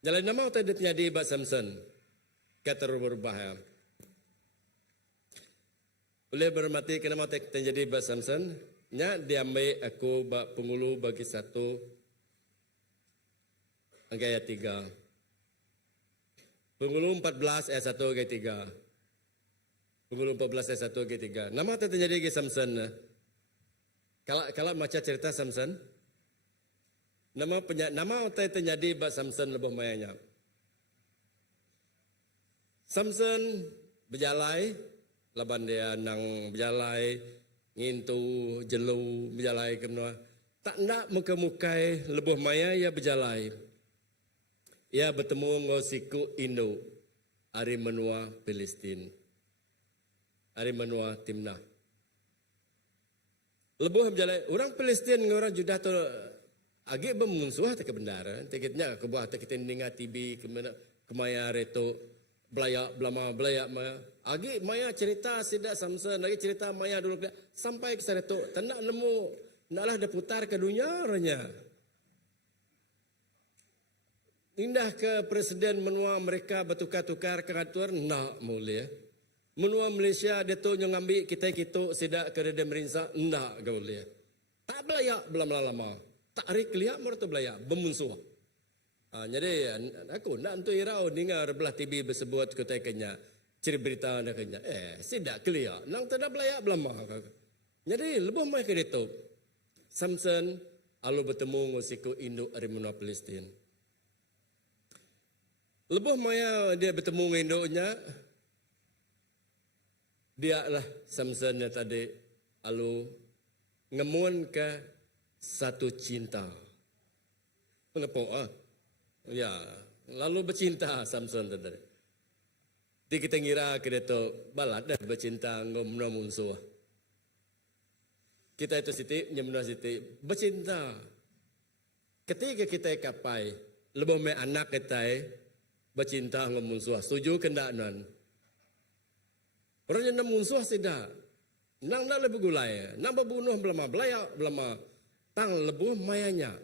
Jalan nama utai de tiadi ba Samson. Kata berubah. Boleh bermati kena mati terjadi ba Samson. Nya diambil aku ba pengulu bagi satu angka ayat 3. Penghulu 14 ayat 1 ayat 3. Penghulu 14 ayat 1 ayat 3. Nama apa terjadi ke Samson? Kalau baca cerita Samson, nama apa terjadi bak Samson lebih mayanya. Samson berjalai, laban dia nang berjalai, ngintu, jelu, berjalai ke menua. Tak nak muka-mukai lebih maya ia berjalai. Ia bertemu dengan siku Indo, hari menua Palestin, hari menua Timnah. Lebuh berjalan, orang Palestin dengan orang Judah tu agak bermusuh tak kebenaran. Tiketnya kebuah tak kita dengar TV kemaya reto belayak belama belayak maya. Agak maya cerita sidak Samson, lagi cerita maya dulu sampai ke sana tu. Tak nemu, naklah dia putar ke dunia orangnya. Indah ke presiden menua mereka bertukar-tukar ke kantor, nak mulia. Menua Malaysia dia tu yang ambil kita sidak ke dia merinsa, nak gaulia. Tak belayak belum lama. Tak hari keliak mertu belayak, bermusuh. Jadi aku nak tu irau dengar belah TV bersebut kota Kenya. ciri berita nak kena. Sidak clear. Nang tak ada belayak belama. Jadi lebih mai ke itu. Samson alu bertemu ngosiku induk Arimuna Palestin. Lebih maya dia bertemu dengan induknya. Dia lah Samson yang tadi alu ngemun ke satu cinta. Kenapa? Ya, lalu bercinta Samson tadi. Di kita ngira ke itu balat dah bercinta ngomno musuh. Kita itu siti nyemna siti bercinta. Ketika kita kapai lebih me anak kita bercinta ngom musuh. Setuju ke ndak nan? Orang yang musuh tidak. Nang nak lebih gulai, nang berbunuh belama belaya belama tang lebuh mayanya.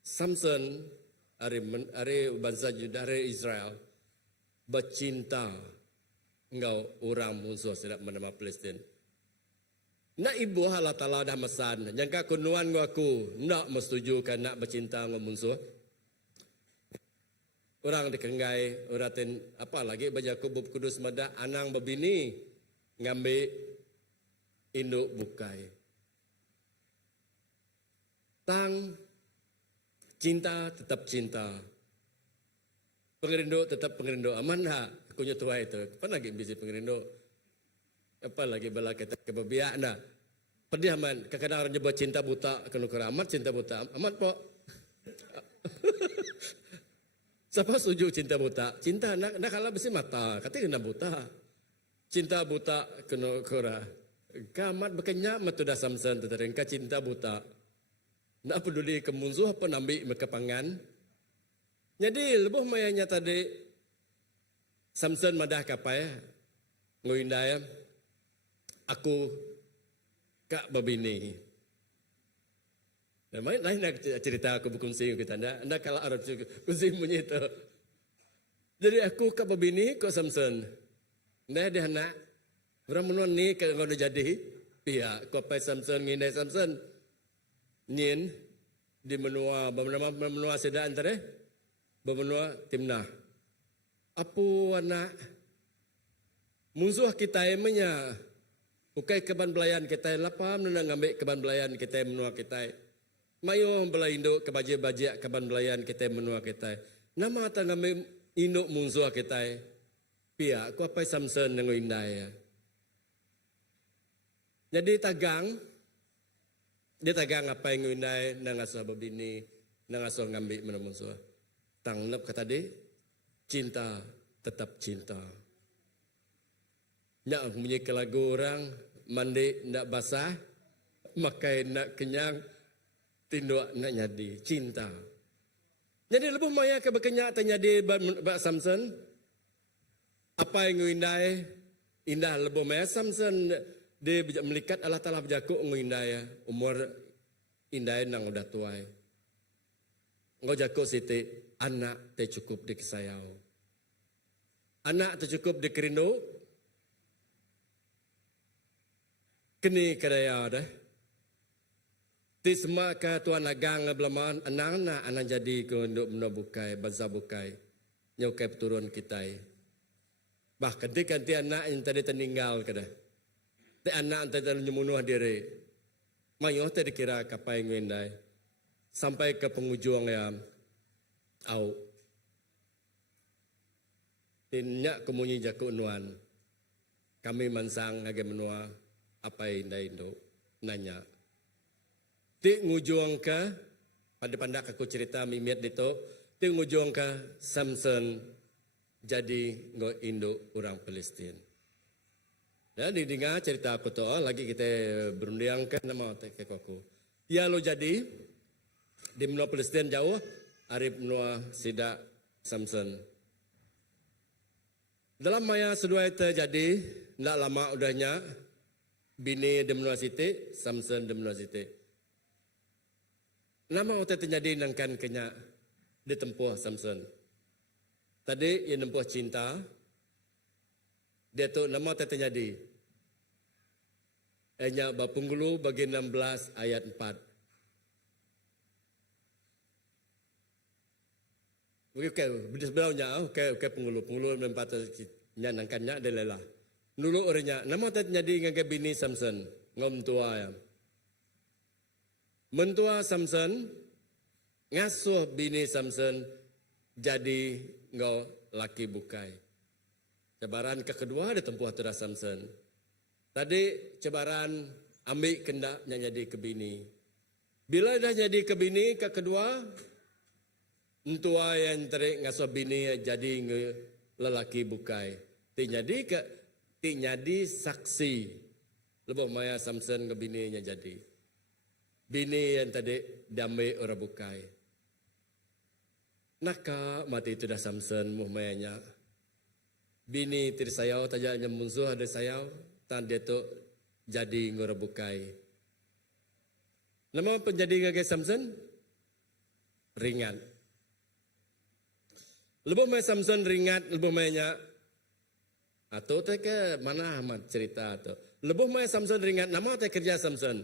Samson hari bangsa Juda dari Israel bercinta engkau orang musuh sedap menama Palestin. Nak ibu Allah Taala dah mesan, jangka kunuan aku nak mesetujukan nak bercinta dengan musuh. Orang dikenggai, orang ten apa lagi bajaku bub kudus madah anang babini ngambil induk bukai. Tang cinta tetap cinta. Pengerindu tetap pengerindu. Aman tak? Aku nyetua itu. Apa lagi bisi pengerindu? Apa lagi bala kita kebabiak nak? Pedih aman. Kadang-kadang orang nyebut cinta buta. Kena keramat cinta buta. Amat po. Siapa setuju cinta buta? Cinta nak kalah besi mata. Katanya kena buta. Cinta buta kena kora. Kamat berkenyak matudah Samson. Tetapi cinta buta. Nak peduli ke musuh apa nambi mereka pangan. Jadi lebih mayanya tadi Samson madah kapai ngoindai aku kak babini. Lain nak cerita aku berkongsi kita anda kalau Arab kongsi punya itu. Jadi aku kak babini kok Samson. Nah dia nak orang menuan ni kalau dah jadi pihak kau pai Samson ngindai Samson. Nyin di menua sedang antara bermenua timnah. Apa anak musuh kita emanya bukai keban belayan kita lapam nang ngambil keban belayan kita menua kita. Mayo belai induk ke bajak keban belayan kita menua kita. Nama ta ngambil induk musuh kita. Pia ku apa Samson nang indai. Jadi dia tagang apa yang ngundai nang asuh babini nang asuh ngambil mana musuh. Tangnap kata dia cinta tetap cinta. Nyak punya lagu orang mandi ndak basah makai nak kenyang tinduk nak jadi cinta. Jadi lebih maya ke berkenyak terjadi bak Samson. Apa yang ngundai indah lebih maya Samson dia melikat Allah Taala berjakuk ngindai umur indai nang udah tuai. Ngau jakuk siti anak te cukup dikisayau. Anak te cukup dikerindu. Kini kedaya dah. Ti semua ka tuan agang ngablaman anak-anak anak jadi ke untuk menabukai bangsa bukai. Nyaukai turun kita. Bahkan ti anak yang tadi tertinggal kada. Te anak tadi menyembunuh diri. Mayo tadi dikira kapai ngindai. Sampai ke penghujung yang au. Tinyak kemunyi jakuk nuan. Kami mansang ngage menua apa indai indo nanya. Ti ngujung ke pada pandak aku cerita mimiat itu. Ti ngujung ke Samson jadi ngo induk orang Palestin. Dan didengar cerita aku tu lagi kita berundiangkan nama ke aku. Ya lo jadi di menua Palestin jauh Arif menua sidak Samson. Dalam maya sedua itu jadi nak lama udahnya bini di menua Siti, Samson di menua Siti. Nama utai terjadi nangkan kenya ditempuh Samson. Tadi ia nempuh cinta. Dia tu nama utai terjadi. Hanya Bapunggulu bagi 16 ayat 4. Okey, di sebelahnya, okey, penggulu 4 nya nangkannya adalah nulu orangnya nama tet jadi ngagai bini Samson ngom tua ya mentua Samson ngasuh bini Samson jadi ngau laki bukai. Cabaran kedua ada tempuh terhadap Samson. Tadi cabaran ambil kendaknya jadi ke bini. Bila dah jadi ke bini ke kedua mentua yang terik ngasuh bini jadi lelaki bukai. Ti jadi saksi. Lebih maya Samson ke bininya jadi. Bini yang tadi damai orang bukai. Naka mati itu dah Samson muhmayanya. Bini tiri sayau tajanya musuh ada sayau. Tan dia tu jadi orang bukai. Nama penjadi ngagai Samson? Ringan. Lebih maya Samson ringat, lebih mayanya. Atau tak ke mana amat cerita tu. Lebih maya Samson ringat, nama tak kerja Samson.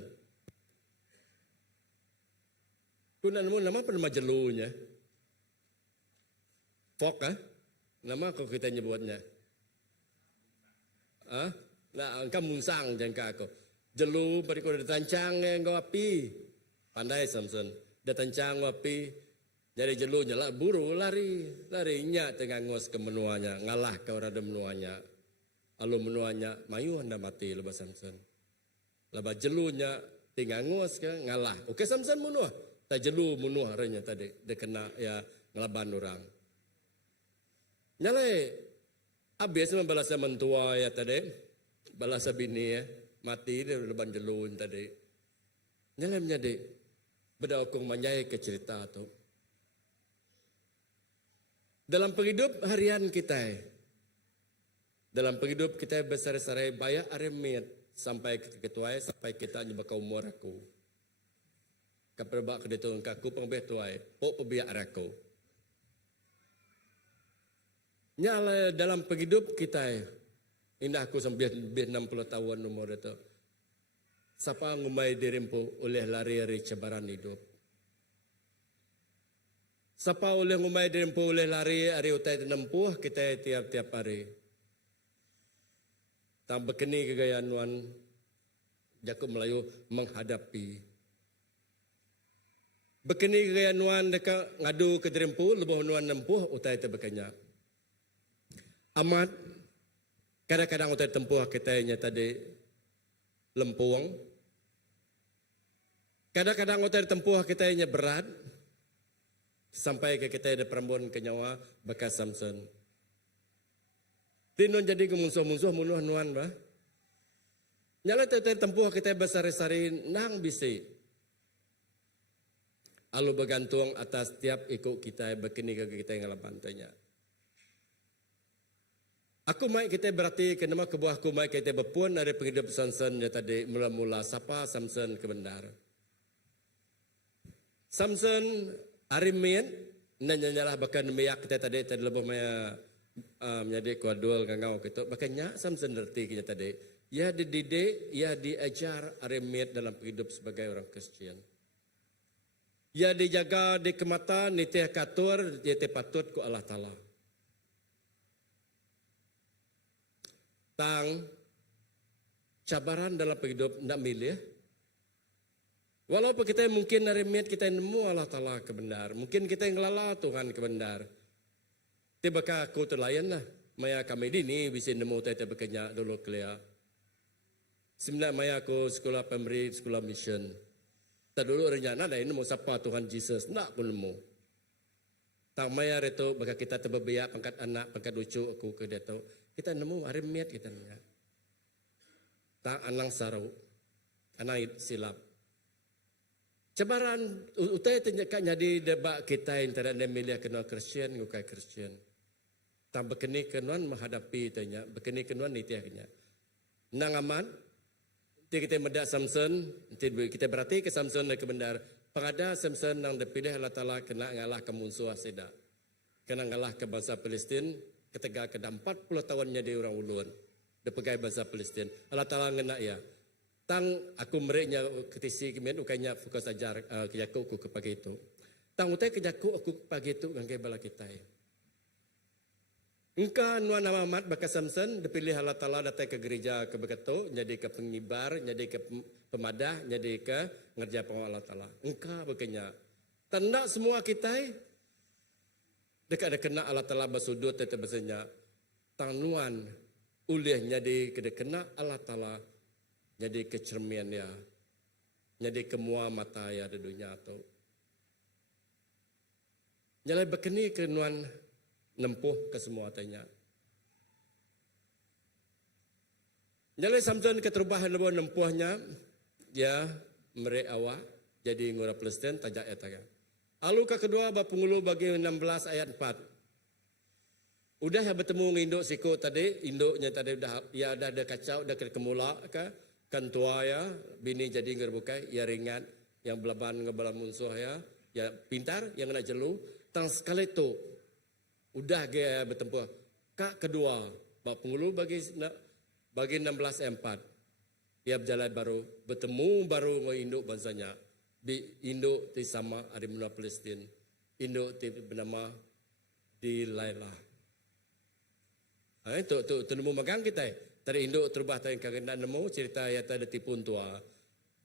Kuna nama apa nama jelunya? Fok nama kau kita nyebutnya. Nah, engkau munsang jangka aku. Jelu beri kau datancang engkau api. Pandai Samson. Datancang api. Jadi jelunya lah buru larinya tengah ngos ke menuanya, ngalah ke orang menuanya. Lalu menuanya mayu anda mati lepas Samson. Lepas jelunya tengah ngos ke ngalah. Okey Samson menuah. Tak jelu menuah renya tadi dia kena ya ngelaban orang. Nyalai habis membalas mentua ya tadi, balas bini ya mati dia leban jelun tadi. Nyalai menjadi beda okong manjai ke cerita tu. Dalam penghidup harian kita, dalam penghidup kita besar-sarai bayar aremit sampai ketuai sampai kita nyebaka umur aku. Kaperbak kedetu engkaku pengbeh tuai, pok pebiak aku. Nyala dalam penghidup kita, indah aku sampai 60 tahun umur itu. Siapa ngumai dirimpu oleh lari-lari cabaran hidup. Siapa oleh ngumai dirimpu oleh lari-lari utai menempuh kita tiap-tiap hari. Tak berkeni kegayaan Nuan, Jakub Melayu menghadapi. Berkeni kegayaan Nuan dekat ngadu ke dirimpu, lebih Nuan nempuh utai terbekanya. Amat kadang-kadang utai tempuh kitanya tadi lempuang. Kadang-kadang utai tempuh kitanya berat. Sampai ke kita ada perempuan ke nyawa bekas Samson. Tinun jadi ke musuh-musuh munuh Nuan bah. Nyala utai tempuh kita besar-sari nang bisi. Alu bergantung atas tiap ikut kita berkini ke kita yang ngalapan tanya. Aku mai kita berarti kenapa kebuah aku mai kita berpun dari penghidup Samson ya tadi mula-mula sapa Samson kebenar. Samson arimin nanya-nyalah bahkan miyak kita tadi lebih maya menjadi kuadul ngangau gitu. Bahkannya Samson ngerti kita tadi. Ya dididik, ya diajar arimin dalam penghidup sebagai orang Kristian. Ya dijaga di kemata, nitih katur, dia patut ku Allah Ta'ala. Tang cabaran dalam hidup nak milih. Walaupun kita mungkin hari miat kita nemu Allah Ta'ala kebenar. Mungkin kita yang ngelala Tuhan kebenar. Tiba-tiba aku terlayan lah. Maya kami dini bisa nemu tete bekerja dulu kelia. Sebenarnya maya aku sekolah pemberi, sekolah mission. Tak dulu rencana dah nemu siapa Tuhan Yesus. Nak pun nemu. Tak maya itu baka kita terbebiak pangkat anak, pangkat lucu aku ke dia tahu. Kita nemu hari miat kita nanya. Tak anang saru. Anak silap. Cabaran utai tenyakan jadi debat kita yang tidak memilih kenal Kristian, ngukai Kristian. Tak berkeni kenuan menghadapi tanya, berkeni kenuan nitiaknya. Nang aman, kita medak Samson, kita berarti ke Samson dan kebenar. Pengada Samson yang dipilih Allah Ta'ala kena ngalah ke musuh asida. Kena ngalah ke bangsa Palestin, ketika ke 40 tahunnya dia orang ulun. Dia pegai bangsa Palestin. Allah Ta'ala ngena ya. Tang aku mereknya ketisi kemudian ukainya fokus ajar kejaku aku ke pagi itu. Tang utai kejaku aku pagi itu ngangkai bala kita. Engkau nuan amat baka Samson dipilih Allah Ta'ala datang ke gereja ke beketuk, jadi ke pengibar, jadi ke pemadah, jadi ke ngerja pengawal Allah Ta'ala. Engkau berkenya. Tanda semua kita dekat ada kena Allah Ta'ala bersudut tetap bersenya. Tanuan ulih jadi kena kena Allah Ta'ala jadi kecermiannya. Jadi kemua mata ya di dunia tu. Jadi berkeni ke nuan nempuh ke semua tanya. Jadi Samson keterubahan lebuh nempuhnya, ya merek awak jadi ngura Palestin tajak ya tajak. Alu ke kedua bapungulu bagi 16 ayat 4. Udah ya bertemu dengan induk siku tadi, induknya tadi dah ya dah ada kacau, dah kemula ke kan tua ya, bini jadi ngerbukai, ya ringan, yang belaban ngebalam musuh ya pintar, yang kena jelu, tang sekali tu. Udah dia bertempur. Kak kedua, bak pengulu bagi 16 4. Ia berjalan baru, bertemu baru dengan induk bangsanya. Induk ti sama ada benua Palestin. Induk ti bernama Delilah. Itu nemu magang kita. Tadi induk terubah tadi kagak nemu cerita ya tadi tipun tua.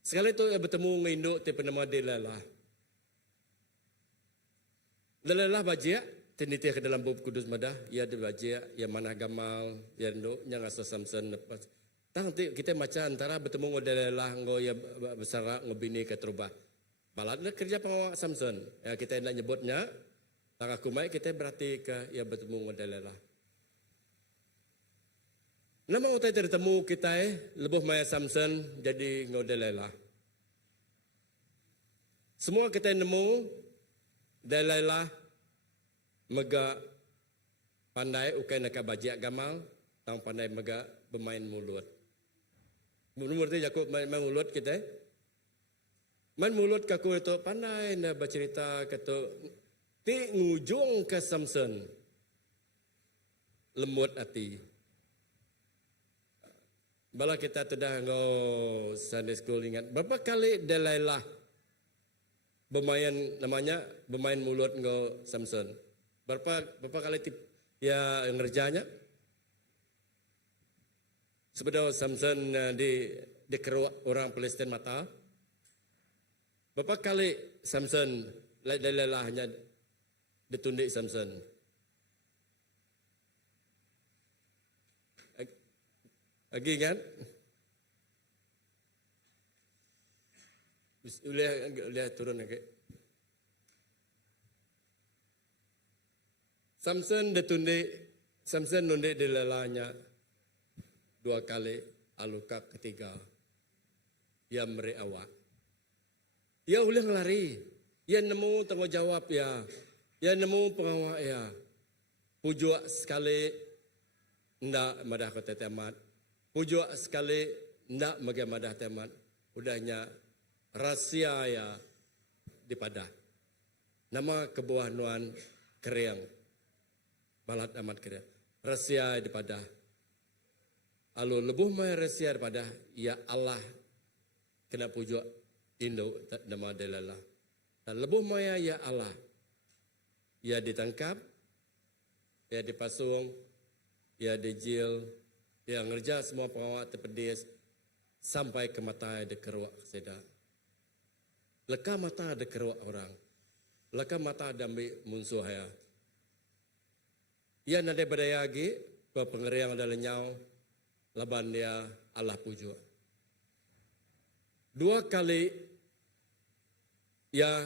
Sekali tu ia bertemu dengan induk ti bernama Delilah. Delilah bajia teniti ke dalam bab kudus madah, ia dibajia, ia manah gamal, ia nduk, yang asa Samson lepas. Nanti kita macam antara bertemu ngodelelah ngo ia besar ngobini ke terubah. Baladnya kerja pengawal Samson. Ya kita nak nyebutnya, tak aku mai kita berarti ke ia bertemu ngodelelah. Nama utai tertemu kita lebuh maya Samson jadi ngodelelah. Semua kita nemu Delilah mega pandai ukai nak bajak gamal, tang pandai mega bermain mulut. Mulut tu jakut main mulut kita. Main mulut kaku itu pandai nak bercerita kata ti ngujung ke Samson. Lembut hati. Bala kita sudah ngo Sunday school ingat berapa kali Delilah bermain namanya bermain mulut ngo Samson. Berapa kali ya ngerjanya? Sebelum Samson dikeruk orang Palestin mata. Berapa kali Samson lelahnya ditundik Samson? Lagi kan? Boleh turun lagi. Samson nundik dilelahnya 2 kali, aluka ketiga. Ia meri awak. Ia boleh ngelari. Ia nemu tanggungjawab ya. Ia nemu pengawal ya. Pujuk sekali ndak madah kota temat. Pujuk sekali ndak magi madah temat. Udahnya rahsia ya dipadah. Nama kebuah nuan keriang. Balat amat keriang. Rahsia dipadah. Alu lebuh mai rahsia dipadah. Ya Allah kena pujuk Indo nama Delilah. Dan lebuh maya ya Allah. Ia ditangkap, ia dipasung, ia dijil, ia ngerja semua pengawal terpedis sampai ke mata ada keruak seda. Leka mata ada keruak orang. Leka mata ada ambil musuh ya. Ia nade berdaya lagi, pengeriang ada lenyau, laban dia Allah pujuk. 2 kali ya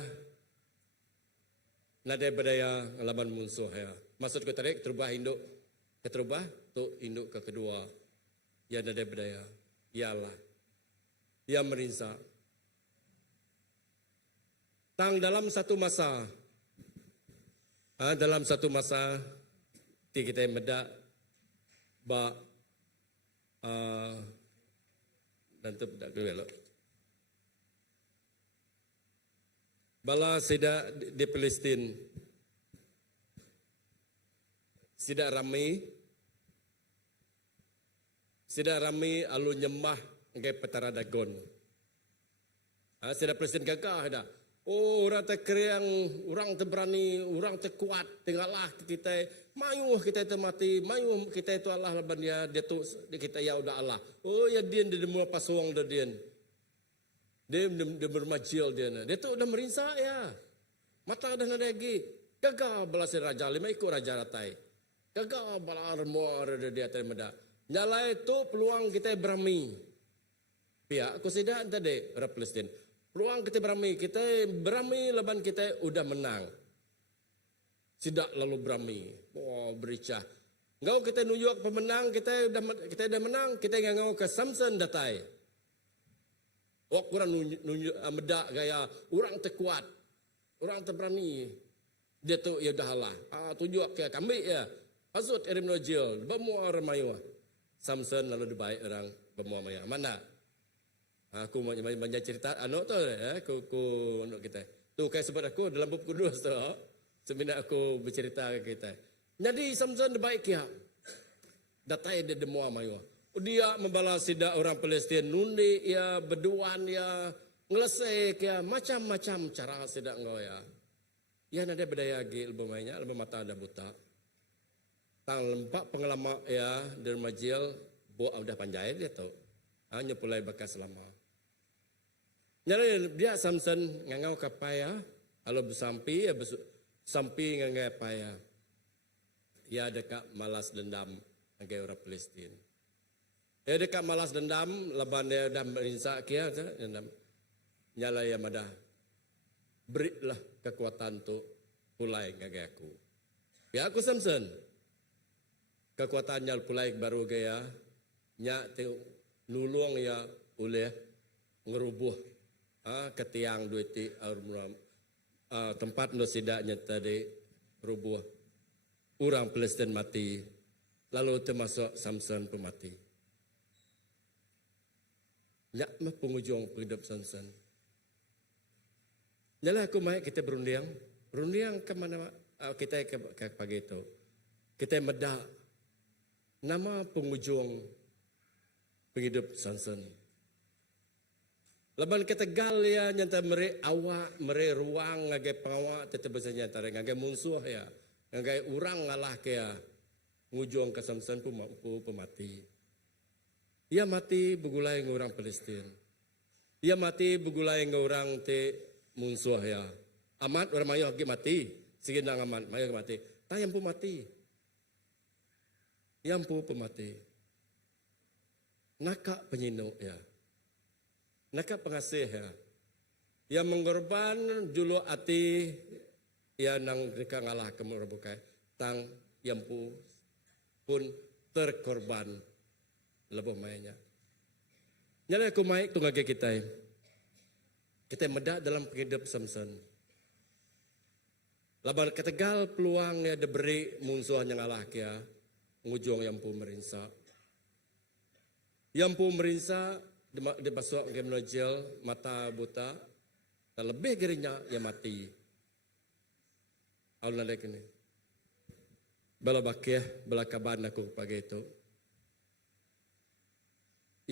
nade berdaya laban musuh ya. Maksud ku tarik terubah induk ke terubah tu induk ke kedua. Ya nade berdaya. Ya Allah. Ya merinsa. Tang dalam satu masa kita medak ba dan tu dak dulu. Bala sida di Palestin sida rami alu nyembah ngai petara dagon. Sida Palestin gagah dah. Oh, orang terkeriang, orang terberani, orang terkuat, tinggallah kita Mayu kita itu mati, mayu kita itu Allah laban dia tu kita ya udah Allah. Oh ya dia semua pasuang dia. Dia bermajil dia. Dia tu udah merinsak ya. Mata dah nak lagi. Gagal belas raja lima ikut raja ratai. Gagal balar muar dia termeda. Nyala itu peluang kita berami. Pihak aku tidak tadi orang Palestin. Peluang kita berami laban kita udah menang. Tidak lalu berami. Oh bericah. Ngau kita nunjuk pemenang, kita dah menang, kita ngau ke Samson datai. Wak kurang nunjuk medak gaya orang terkuat, orang terberani. Dia tu ya dah lah. Tunjuk ke kami ya. Pasut erim nojil, bemua orang mayu. Samson lalu dibaik orang bemua mayu. Mana? Aku banyak cerita anak tu ya, aku anak kita. Tu kayak sebut aku dalam buku kudus tu. Sebenarnya aku bercerita ke kita. Jadi Samson baik ya. Datai dia demua mayu. Dia membalas tidak orang Palestin nundi ya, berduaan ya, ngelesek ya, macam-macam cara tidak engkau ya. Ya nada berdaya gil bermainnya, lebih mata ada buta. Tang lempak pengalaman ya dermajil bo udah panjai dia tu. Hanya pulai bekas lama. Jadi dia Samson ngangau kapaya, kalau bersampi ya sampi ngangai paya. Ya dekat malas dendam ngangai orang Palestin. Ya dekat malas dendam, laban dia dah merinsak kia dendam. Nyala ya madah. Berilah kekuatan tu pulai ngangai aku. Ya aku Samson. Kekuatannya pulai baru gaya nya nulung ya oleh ngerubuh ketiang duiti tempat no sidaknya tadi rubuh orang Palestin mati lalu termasuk Samson pun mati. Nyak mah penghujung hidup Samson. Nyala aku mai kita berunding ke mana kita ke pagi itu. Kita medak nama penghujung hidup Samson. Laban ketegal ya nyata mere awak mere ruang ngagai pengawak tetap bisa nyata ngagai musuh ya ngagai urang ngalah ke ya ngujung ke Samson pun mampu pemati. Ia mati begulai ngurang Palestin. Ia mati begulai ngurang te musuh ya. Amat orang mayu lagi mati. Segindang amat mayu mati. Tayang pun mati. Yang pun pemati. Nakak penyinuk ya. Nakak pengasih ya. Yang mengorban julu ati ya nang rika ngalah kemerbukai. Tang yang pun terkorban lebih mainnya. Nyala aku maik tu ngage kita. Kita medak dalam hidup Samson. Laban ketegal peluang ya diberi musuh yang ngalah kia. Ngujung yang pun merinsak. Yang pun merinsak dibasuh ke menojel mata buta dan lebih gerinya yang mati. Allah lek ni. Bala bakih bala kaban aku pagi itu.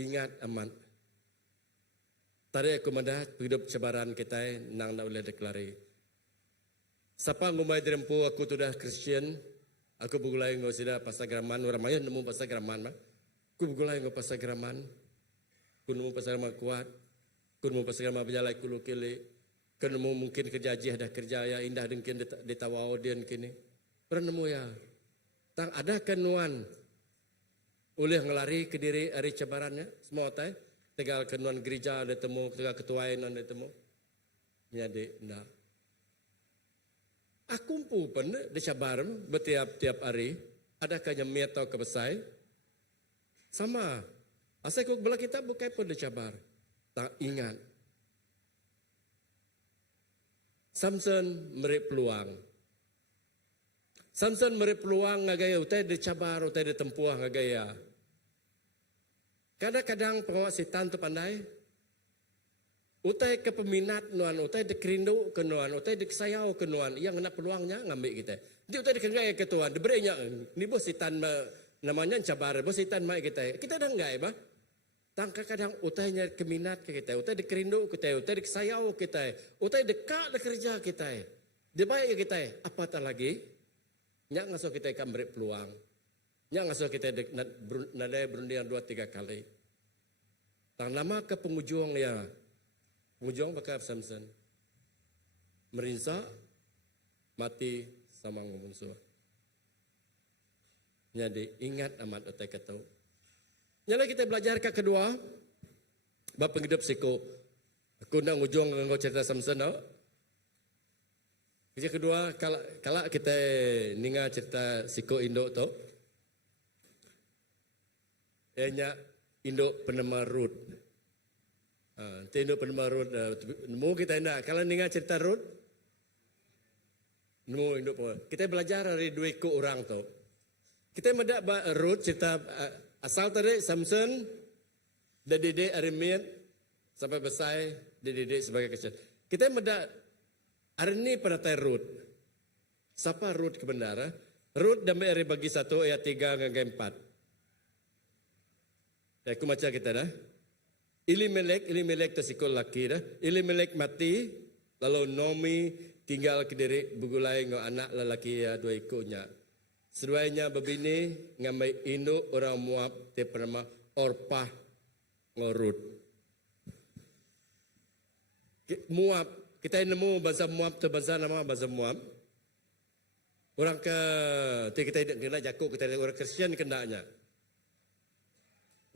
Ingat aman. Tadi aku mendah hidup cabaran kita nang nak boleh deklari. Siapa ngumai dirempu aku tu dah Kristian. Aku begulai ngau sida pasagraman orang mayu nemu pasagraman mah. Aku begulai ngau pasagraman. Aku nemu pasagraman kuat. Aku nemu pasagraman berjalan kulu kili. Aku nemu mungkin kerja ada kerja ya indah mungkin ditawau dia kini. Pernah nemu ya. Tang ada kenuan. Oleh ngelari ke diri hari cabarannya semua tay. Tegal kenuan gereja ada temu, tegal ketuain ada temu. Jadi ndak. Aku pun dicabar bertiap-tiap hari. Adakah nyemit atau kebesai? Sama. Asal ikut bela kita bukan pun dicabar. Tak ingat. Samson beri peluang. Samson beri peluang ngagaya utai dicabar, utai ditempuah ngagaya. Kadang-kadang pengawasan tu pandai. Utai kepeminat nuan, utai dikerindu ke nuan, utai dikesayau ke nuan, yang nak peluangnya ngambil kita. Dia utai dikengai ke tuan, diberinya ni bos sitan namanya cabar, bos sitan mai kita. Kita dah enggak bah. Tangka kadang utainya keminat ke kita, utai dikerindu kita, utai dikesayau kita, utai dekat kerja kita. Dia baik kita. Apa tak lagi? Nyak ngasuh kita ikan beri peluang. Nyak ngasuh kita nadai berunding 2-3 kali. Tang nama ke penghujung ya. Penghujung bakal Samson. Merinsa, mati sama ngumusuh. Jadi ingat amat otak kata. Nyala kita belajar ke kedua. Bab penghidup siko. Aku nak ujung nganggo cerita Samson no. Yang kedua, kalau kita ninga cerita siko Indo tu. Ianya Indo penama Rut. Indo penama Rut. Nemu kita nak. Kalau ninga cerita Rut. Nemu Indo penama. Kita belajar dari 2 ekor orang tu. Kita mendak Rut cerita asal tadi Samson dan didik Arimid sampai besar dididik sebagai kecil. Kita mendak hari ini pada Rut. Siapa Rut kebenaran? Rut damai hari bagi 1 ayat 3 hingga 4. Aku baca kita dah. Elimelek tersikul laki dah. Elimelek mati lalu Nomi tinggal ke diri begulai dengan anak lelaki 2 ekornya. Seduanya berbini ngamai induk orang Moab te bernama Orpah ngorut. Moab, kita nemu bahasa Moab tu bahasa nama bahasa Moab. Orang ke kita kena jakuk kita orang Kristian kendaknya.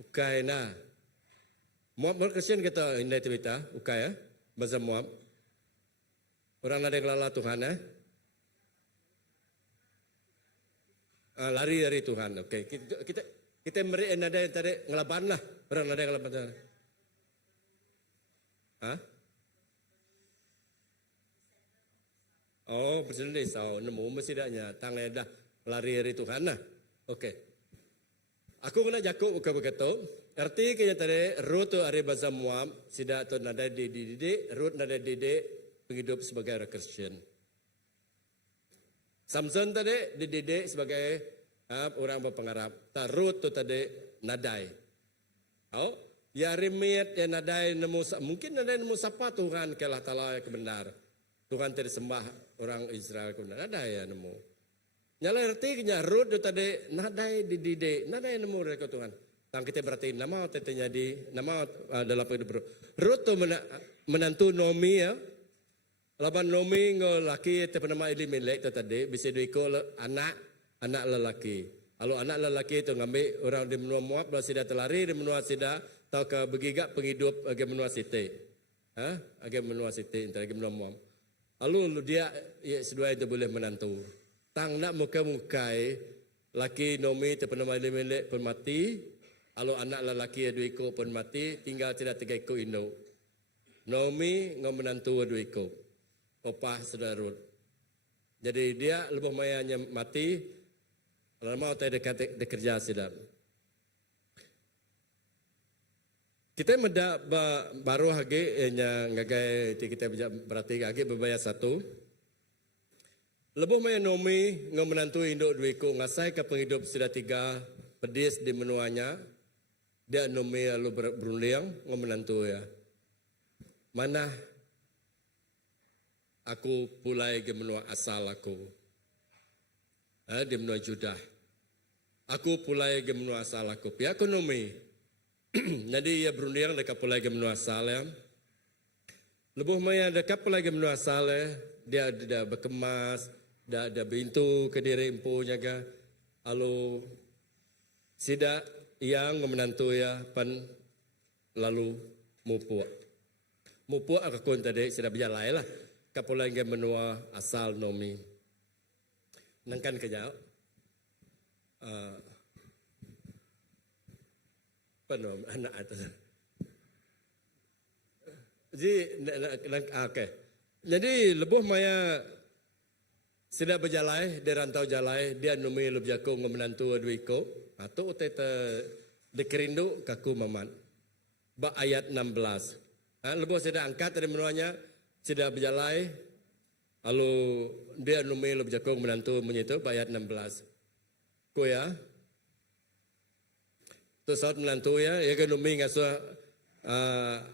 Ukai na. Moab orang Kristian kita ini cerita ukai ya bahasa Moab. Orang ada yang lala Tuhan ya. Lari dari Tuhan. Okey, kita beri ada yang tadi ngelaban lah. Orang ada yang ngelaban. Hah? Oh, bersendiri sao nemu mesti daknya tang dah lari dari Tuhan lah. Okey. Aku kena jakuk ke begitu. Arti kaya tadi Rut tu ari bahasa Moab, sida tu nada dididik, Rut nada didik penghidup sebagai orang Kristian. Samson tadi dididik sebagai orang berpengarap. Rut tu tadi nadai. Oh, ya remit ya nadai nemu mungkin nadai nemu siapa Tuhan kelah Taala yang benar. Tuhan tidak sembah orang Israel kebenar. Nadai ya nemu. Nyala artinya Rut tu tadi nadai dididik, nadai nemu dari Tuhan. Tang kita berarti nama tetenya di nama dalam hidup Rut tu menantu Nomi ya. Laban Nomi ngo laki te bernama Elimelek tu tadi bisa diikut anak lelaki. Kalau anak lelaki itu ngambil orang di menua Moab belah sida terlari di menua sida tau ke begigak penghidup agi menua Siti. Agi menua Siti antara agi menua Moab. Lalu dia sedua itu boleh menantu. Tang nak muka-mukai laki Nomi te bernama Elimelek pun mati. Lalu anak lelaki 2 ekor pun mati, tinggal tidak 3 ekor induk. Nomi ngom menantu 2 ekor. Opah saudara Rut. Jadi dia lebih mayanya mati. Lama tak ada kerja sedap. Kita mendak baru hage yang ngagai kita berarti hage berbayar 1. Lebih maya Nomi ngom menantu induk 2 ekor ngasai ke penghidup sudah 3 pedis di menuanya. Dia Nomi lalu berunding ngom menantu ya. Mana aku pulai ke menua asal aku. Di menua Judah. Aku pulai ke menua asal aku. Pihak ekonomi. Jadi ia berunding dekat pulai ke menua asal ya. Lebuh maya dekat pulai ke menua asal ya. Dia dah berkemas. Dah ada pintu ke diri empunya ke. Lalu sida yang menantu ya. Pan lalu mupuak. Mupuak aku tadi sudah berjalan lah. Kapolai ke menua asal Nomi. Nangkan kejap. Penom anak atas. Jadi okey. Jadi lebuh maya sudah berjalan di rantau jalan dia Nomi lebih jago menantu 2 ekor. Atau teta dekerindu kaku mamat. Ba ayat 16. Lebuh sudah angkat dari menuanya. Sudah berjalan, lalu dia Nomi lebih jago menantu menyitu ayat 16. Ko ya, tu saat menantu ya kan Nomi ngasuh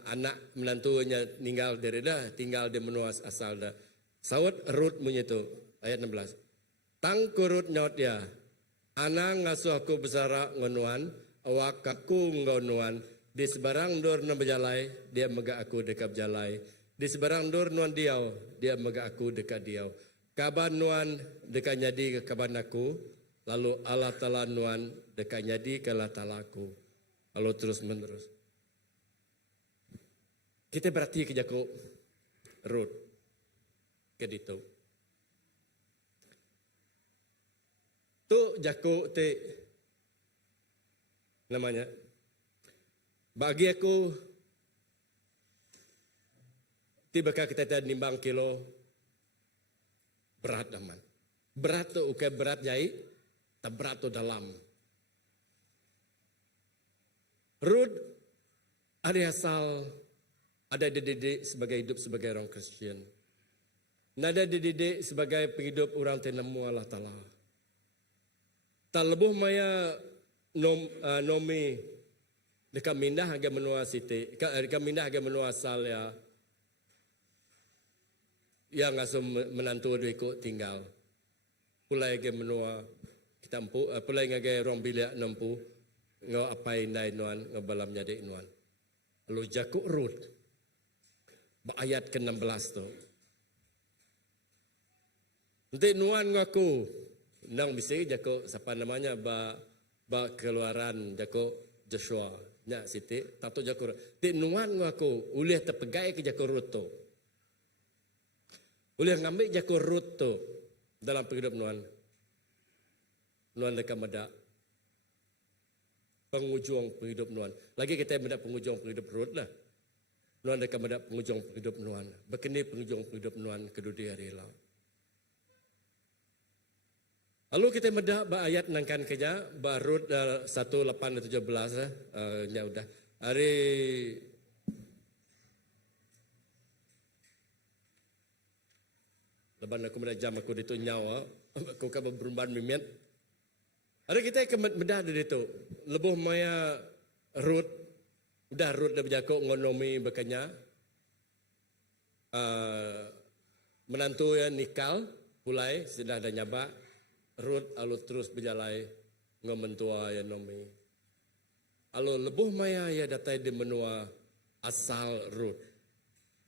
anak menantunya tinggal dari dah, tinggal di menua asal dah. Sawat Rut menyitu ayat 16. Tang kurut nyot ya. Anang ngasuh aku besara ngonuan, awak aku ngonuan. Di sebarang dur na berjalai, dia mega aku dekat jalai. Di sebarang dur nuan diau, dia mega aku dekat diau. Kaban nuan dekat nyadi ke kaban aku, lalu Allah Ta'ala nuan dekat nyadi ke Allah Ta'ala aku. Lalu terus menerus. Kita berarti ke jaku Rut. Ke ditu. Tu jaku te namanya. Bagi aku tiba-tiba kita nimbang kilo berat aman. Berat tu ukai berat jai, tak berat tu dalam. Rut ada asal ada dididik sebagai hidup sebagai orang Kristian. Nada dididik sebagai penghidup orang tenamu Allah Ta'ala. Tak lebuh maya nomi dekat mindah agak menua siti, dekat mindah agak menua asal ya, yang asal menantu dia ikut tinggal. Pulai agak menua kita empu, pulai agak orang bilik nempu, ngau apa indai nuan, ngau balam jadi nuan. Lalu jakuk Rut, ayat ke-16 tu. Nanti nuan ngaku, nang mesti jakuk siapa namanya ba keluaran jakuk Joshua. Nya siti tato jakur ti nuan ngaku ulih terpegai ke jakur Rut tu. Ulih ngambil jakur Rut tu dalam penghidup nuan. Nuan dekat meda pengujung penghidup nuan. Lagi kita meda pengujung penghidup Rut lah. Nuan dekat meda pengujung penghidup nuan. Bekeni pengujung penghidup nuan kedudi hari lah. Lalu kita meda ayat nangkan kerja Rut 1:8-17 nya udah. Hari leban aku meda jam aku ditu nyawa aku ka berumban mimian. Hari kita ke meda dari itu. Lebuh maya Rut udah Rut dah berjakok ngonomi bekanya. Menantu ya nikal pulai sudah ada nyaba. Rut alu terus berjalai ngomentua ya nomi. Alu lebuh maya ya datai di menua asal Rut.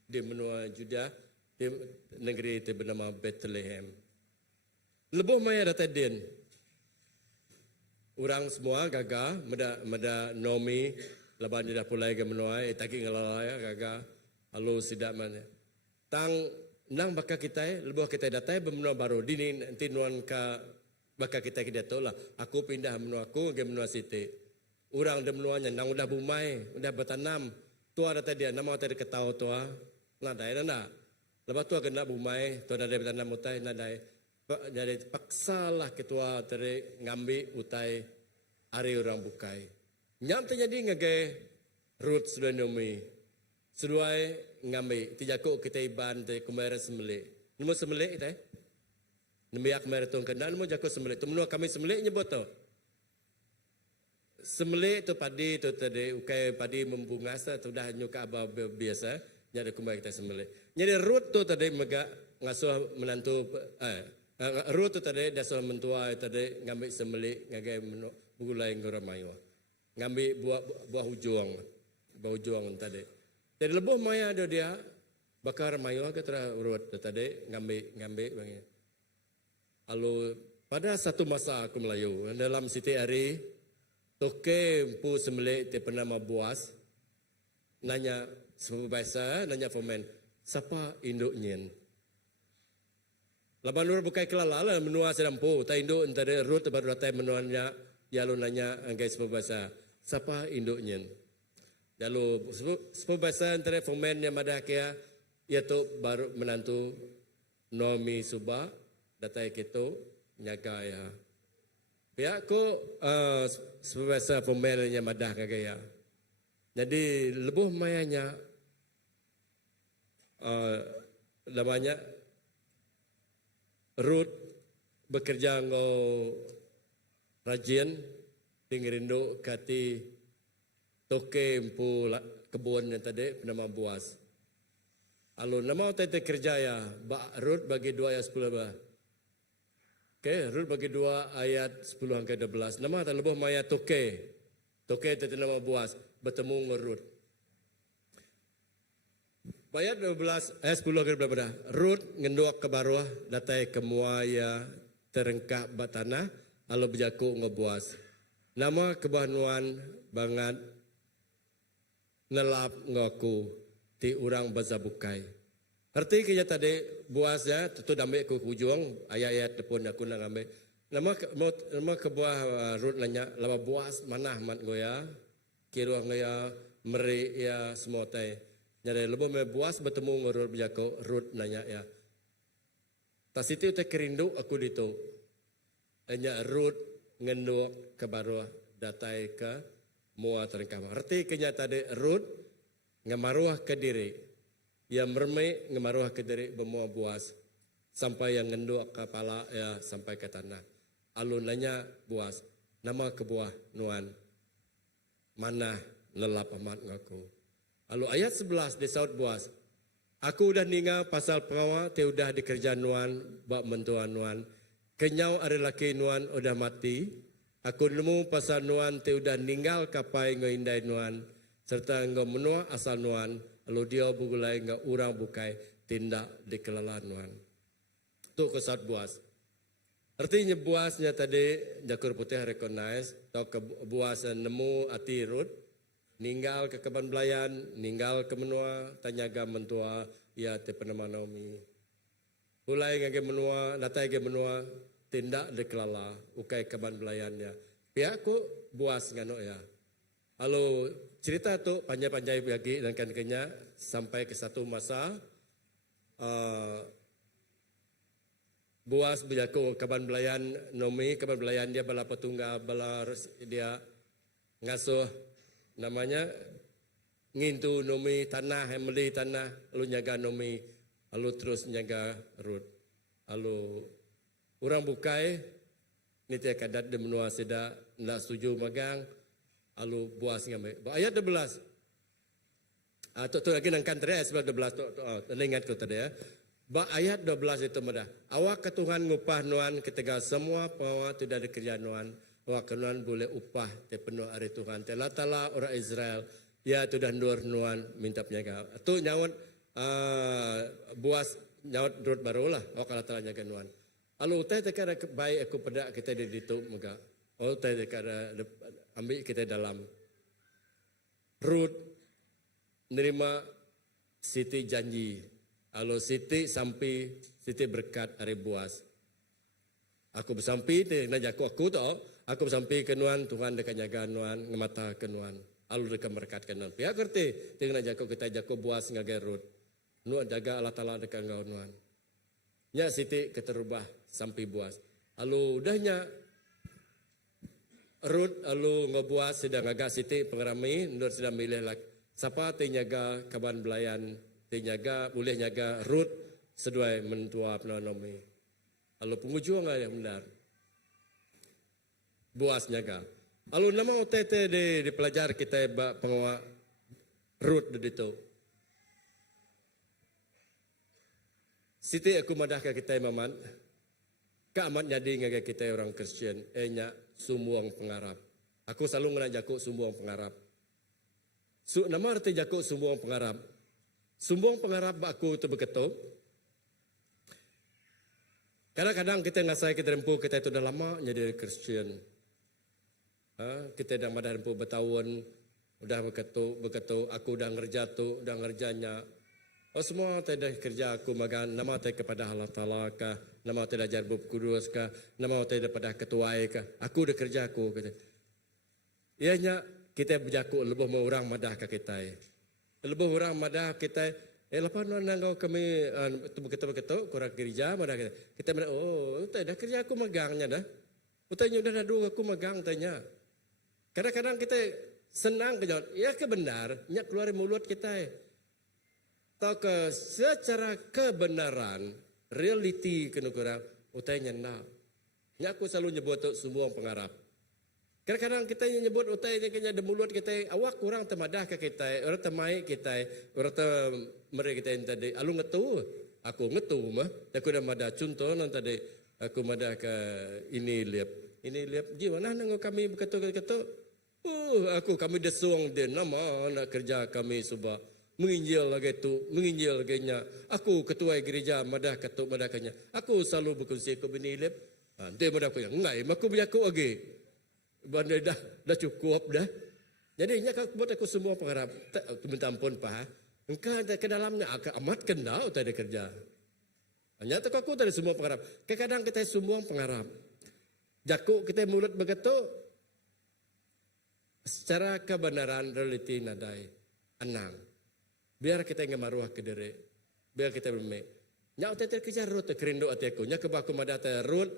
Di menua Juda di negeri itu bernama Bethlehem. Lebuh maya datai din. Orang semua gagah meda nomi leban dia dah pulai ke menua taki ngelalaya gagah alu sidak mana. Tang nang baka kita lebuh kita datai bermenua baru dini nanti nuan ka baka kita tu lah. Aku pindah menua aku ke menua siti. Orang de menuanya nang udah bumai, udah bertanam. Tua ada dia nama tadi ketau tua. Nadai nana. Lepas tua kena bumai, tua ada bertanam utai nadai. Jadi paksalah ketua tadi ngambil utai hari orang bukai. Nyam terjadi ngagai Rut sudah nomi. Seduai ngambil tijakuk kita iban tadi kemarin semelik. Nemu semelik tadi. Nembiak meretong kenal mo jako semelik. Tu menua kami semelik nyebut tu. Semelik tu padi tu tadi ukai padi membungas tu dah nyuka aba biasa nyada kumai kita semelik. Jadi Rut tu tadi mega ngasuh menantu Rut tu tadi dah suah mentua tadi ngambil semelik ngagai gulai ngoramayo. Ngambil buah hujung. Buah hujung tadi. Jadi lebuh maya dia bakar mayo ke tera Rut tu tadi ngambil bagi. Lalu pada satu masa aku Melayu dalam siti hari toke empu semelik te bernama Boaz nanya sebabasa nanya fomen siapa induknya. Laban nur bukai kelala menua sedampu ta induk antara Rut baru datang menuanya ya lu nanya guys sebabasa siapa induknya. Lalu sebabasa antara fomen yang madah kia iaitu baru menantu Nomi Subah datai kita nyaga ya. Pihak ko sebabasa pemelnya madah kagaya. Jadi lebuh mayanya namanya Rut bekerja ngau rajin tingrindo kati toke empu kebun yang tadi bernama Boaz. Lalu nama tete kerja ya Rut bagi 2 ayat 10 bah. Okey, Rut bagi 2 ayat 10 hingga 12. Nama tak lebih maya toke. Toke itu nama Boaz bertemu dengan Rut. Ayat 12 ayat 10 hingga 12. Rut ngenduak ke baruah datai ke muaya terengkap batana lalu berjaku dengan Boaz. Nama kebahanuan bangat nelap ngaku ti urang bazabukai. Arti kaya tadi Boaz ya tu damai ku hujung ayat-ayat depan aku nak ambil. Nama kebuah Rut nanya lama Boaz manah mat goya kira ngoya meri ya semua tai. Jadi lebih me Boaz bertemu ngorot berjako Rut nanya ya. Tas itu te kerindu aku ditu. Hanya Rut ngenduk ke baruah datai ke mua terengkam. Arti kaya tadi Rut ngamaruah ke diri. Yang mermai ngemaruah ke diri bemua Boaz sampai yang ngenduk kepala ya sampai ke tanah. Alun nanya Boaz, nama kebuah nuan mana lelap amat ngaku. Lalu ayat 11 disaut Boaz, aku udah ningal pasal pengawal te udah dikerja nuan bak mentuan nuan. Kenyau ada laki nuan udah mati. Aku nemu pasal nuan te udah ninggal kapai ngoindai nuan serta ngau menua asal nuan. Lalu dia bugulai ngak urang bukai tindak dikelalan nuan. Tu kesat Boaz. Artinya Boaznya tadi Jakur Putih recognize atau ke Boaz nemu ati Rut ninggal ke keban belayan, ninggal ke menua tanyaga mentua ya te penama Naomi. Ulai ngage menua, natai ge menua tindak dikelala ukai keban belayannya. Pihakku Boaz ngano ya. Lalu cerita tu panjang-panjang lagi dan kan kenya sampai ke satu masa Boaz berjaku kaban belayan Naomi, kaban belayan dia bala petunggal, bala dia ngasuh namanya ngintu Naomi tanah, beli tanah, lalu nyaga Naomi, lalu terus nyaga Rut. Lalu orang bukai ni tiada kadat de menua seda nak setuju magang. Lalu Boaz ngambil. Ayat 12. Tu lagi nangkan tadi ayat 12 tu ingat ku tadi ya. Ayat 12 itu mudah. Awak ke Tuhan ngupah nuan ketika semua pengawal tidak dikerja nuan. Awak ke nuan boleh upah te penuh hari Tuhan. Telah tala orang Israel ya tu dah nur nuan minta penyaga. Tu nyawat Boaz nyawat Rut barulah. Awak kalau telah nyaga nuan. Lalu teh tekada baik aku pedak kita di ditu mega. Oh teh tekada ambil kita dalam. Rut nerima Siti janji. Kalau Siti sampai Siti berkat hari Boaz. Aku bersampai te nak aku tu. Aku bersampai ke nuan Tuhan dekat jaga nuan ngemata ke nuan. Lalu dekat berkat ke nuan. Pihak kerti tengah jago kita jago Boaz ngagai Rut. Nuan jaga Allah Taala dekat ngau nuan. Nya Siti keterubah sampai Boaz. Lalu dahnya Rut lalu ngebuat sedang agak Siti pengerami, Nur sedang milih lagi. Siapa tenyaga kaban belayan, tenyaga boleh nyaga Rut seduai mentua Naomi. Lalu penghujung yang benar. Boaz nyaga. Lalu nama OTT di pelajar kita pengawal Rut di situ. Siti aku madah ke kita maman. Kak amat jadi ngagai kita orang Kristian, nya sumbuang pengarap. Aku selalu ngena jakuk sumbuang pengarap. Nama arti jakuk sumbuang pengarap. Sumbuang pengarap aku itu beketuk. Kadang-kadang kita ngasai kita rempuh kita itu dah lama jadi Kristian. Kita dah madah rempuh bertahun, udah beketuk. Aku dah ngerja tu, udah ngerjanya. Oh semua tidak kerja aku magan nama tidak kepada Allah Taala kah, nama tidak jarbub kudus kah, nama tidak pada ketuai kah. Aku dah kerja aku kata. Ianya kita berjaku lebih mau orang madah ke kita. Lebih orang madah kita. Lepas nangau kami begitu kurang kerja madah kita. Kita madah oh tidak kerja aku magangnya dah. Utanya udah dadu aku magang tanya. Kadang-kadang kita senang kejawab. Ya kebenar, nyak keluar mulut kita. Tahu ke secara kebenaran realiti kena kurang utainya nak. Aku selalu nyebut tu semua pengarap. Kadang-kadang kita nyebut utainya kena de mulut kita awak kurang temadah ke kita, orang temai kita, orang mereka kita yang tadi alu ngetu, aku ngetu mah. Aku dah madah contoh nan tadi Aku madah ke ini liap gimana nang kami berketuk. Aku kami desuang dia nama nak kerja kami subah menginjil lagi tu, menginjil lagi nya. Aku ketua gereja madah ketuk madah kanya. Aku selalu berkongsi aku bini liap. Dia madah aku yang ngai, aku berjaku lagi. Bandai dah cukup dah. Jadi nya buat aku semua pengharap. Minta ampun Pak. Engkau ke dalamnya amat kendau tadi kerja. Hanya tak aku tadi semua pengharap. Kadang kita semua pengharap. Jaku kita mulut begitu. Secara kebenaran realiti nadai. Anang. Biar kita ngemaruah ke diri. Biar kita bermain. Nya otak kerja rut kerindu hati aku. Nya kebaku madata rut.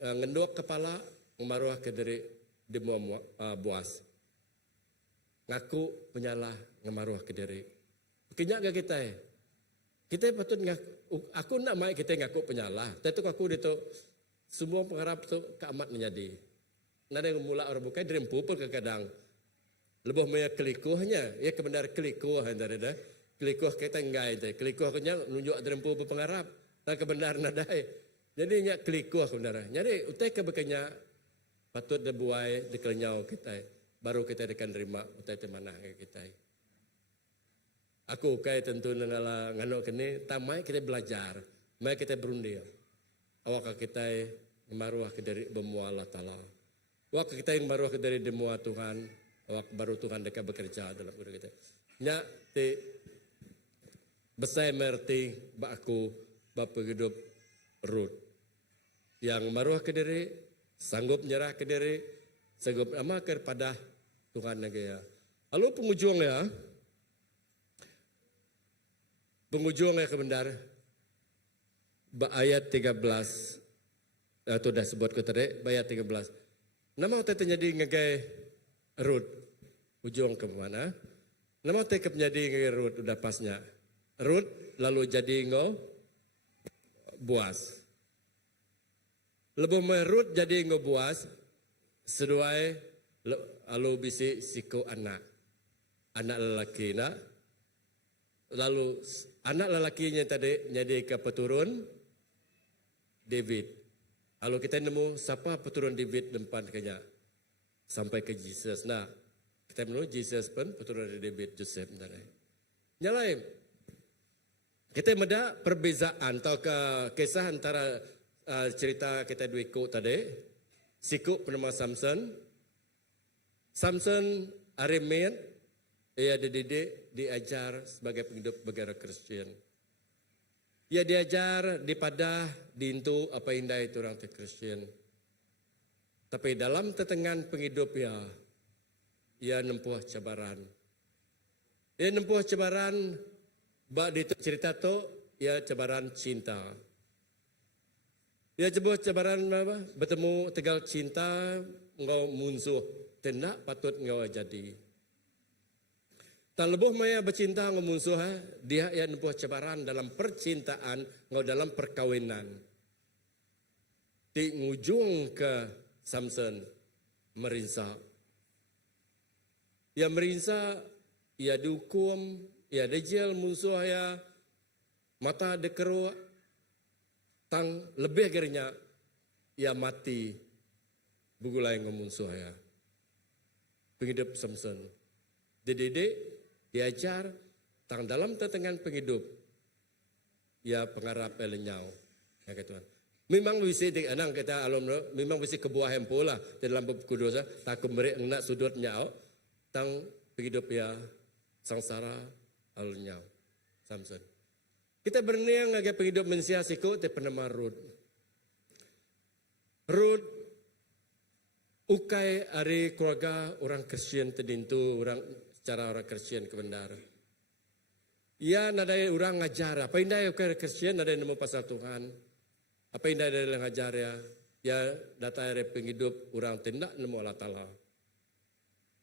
Ngendok kepala. Ngemaruah ke diri. Demo buas. Ngaku penyalah ngemaruah ke diri. Kenyak ke kita kita patut aku nak mai kita ngaku penyalah. Tapi aku itu semua pengharap tu keamat menjadi. Nada yang mula orang bukan dirempu pun kadang. Lebih banyak kelikuhnya, ya kebenar kelikuh antara dah. Kelikuh kita enggak itu. Kelikuh nya nunjuk dirempu pengharap. Tak kebenar nada. Jadi nya kelikuh benar. Jadi utai kebekanya patut dibuai dikenyau kita. Baru kita akan terima utai mana kita. Aku kai tentu nangala ngano kene tamai kita belajar, mai kita berunding. Awak kita maruah ke dari bemu Allah Taala. Awak kita yang maruah ke dari demu Tuhan, awak baru Tuhan dekat bekerja dalam hidup kita. Nya ti besai merti ba aku bapa hidup Rut. Yang maruah ke diri, sanggup nyerah ke diri, sanggup amal kepada Tuhan lagi ya. Lalu penghujung ya. Penghujungnya kebenar ayat 13 atau dah sebut ke tadi ayat 13. Nama kita jadi ngagai Rut ujung ke mana? Nama kita menjadi ngagai Rut udah pasnya. Rut lalu jadi Boaz. Lebih Rut jadi Boaz seduai lalu bisi siku anak lelaki nak. Lalu anak lelakinya tadi jadi ke peturun David. Lalu kita nemu siapa peturun David depan kenya sampai ke Jesus. Nah, kita nemu Jesus pun peturun David Joseph tadi. Nyalain. Kita meda perbezaan atau kisah antara cerita kita dua ikut tadi. Siku bernama Samson. Samson Aramean. Ia dididik, diajar sebagai penghidup negara Kristian. Ia diajar di padah, diintu apa indah itu orang Kristian. Tapi dalam tetengan penghidup ia nempuh cabaran. Ia nempuh cabaran, bak di cerita tu, ia cabaran cinta. Ia coba cabaran apa? Bertemu tegal cinta, engkau musuh. Tidak patut engkau jadi. Tak lebih maya bercinta dengan musuh, dia yang nempuh cabaran dalam percintaan, atau dalam perkawinan. Di ujung ke Samson merinsa. Ia merinsa, ia dihukum, ia dijel musuh ya, mata dekeru, tang lebih akhirnya ia mati, bugulai dengan musuh ya. Penghidup Samson. Dididik, diajar tang dalam tetengan penghidup ya pengarap lenyau ya Tuhan. Memang bisa di anang kita alam memang bisa kebuah hempola dalam bab kudus takut merek nak sudut nyau tang penghidup ya sangsara alnyau Samson. Kita berniang lagi penghidup manusia siku te penama Rut. Rut ukai ari keluarga orang Kristen terdintu orang cara orang Kristen kebenar. Ia nadai orang ngajar. Apa indah orang Kristen nadai nemu pasal Tuhan. Apa indah dari ngajar ya. Ya data dari penghidup orang tindak nemu Allah Ta'ala.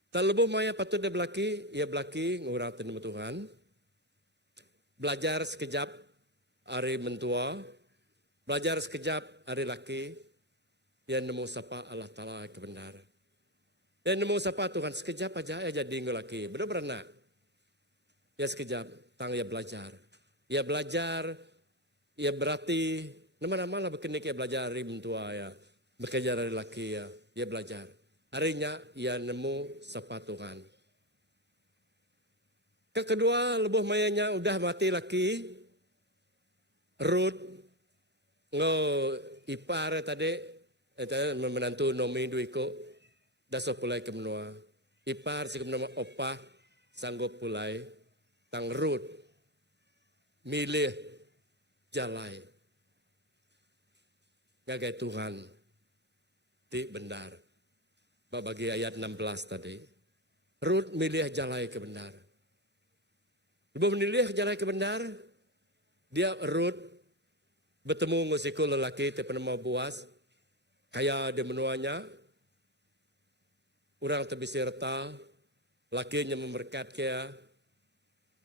Tak lebih maya patut dia belaki. Ia belaki orang nemu Tuhan. Belajar sekejap hari mentua. Belajar sekejap hari laki. Ia nemu sapa Allah Ta'ala kebenar. Dan nemu siapa Tuhan sekejap aja ya jadi laki. Benar-benar nak. Ya sekejap tang ia belajar. Ia belajar, ia berarti Nama-nama lah berkini ia belajar hari mentua ya. Bekerja dari laki ya. Ia belajar. Harinya ia nemu sapa Tuhan. Kedua, lebuh mayanya udah mati laki. Ruth ngo ipar tadi menantu nomi duiko daso pulai ke menua. Ipar si nama opah sanggup pulai tang Ruth milih jalai ngagai Tuhan ti benar. Bagi ayat 16 tadi. Ruth milih jalai ke benar. Lepas memilih jalai ke benar, dia Ruth bertemu ngosiku lelaki te penemu Boaz, kaya dia menuanya, orang terbisi reta, lakinya memberkat kia,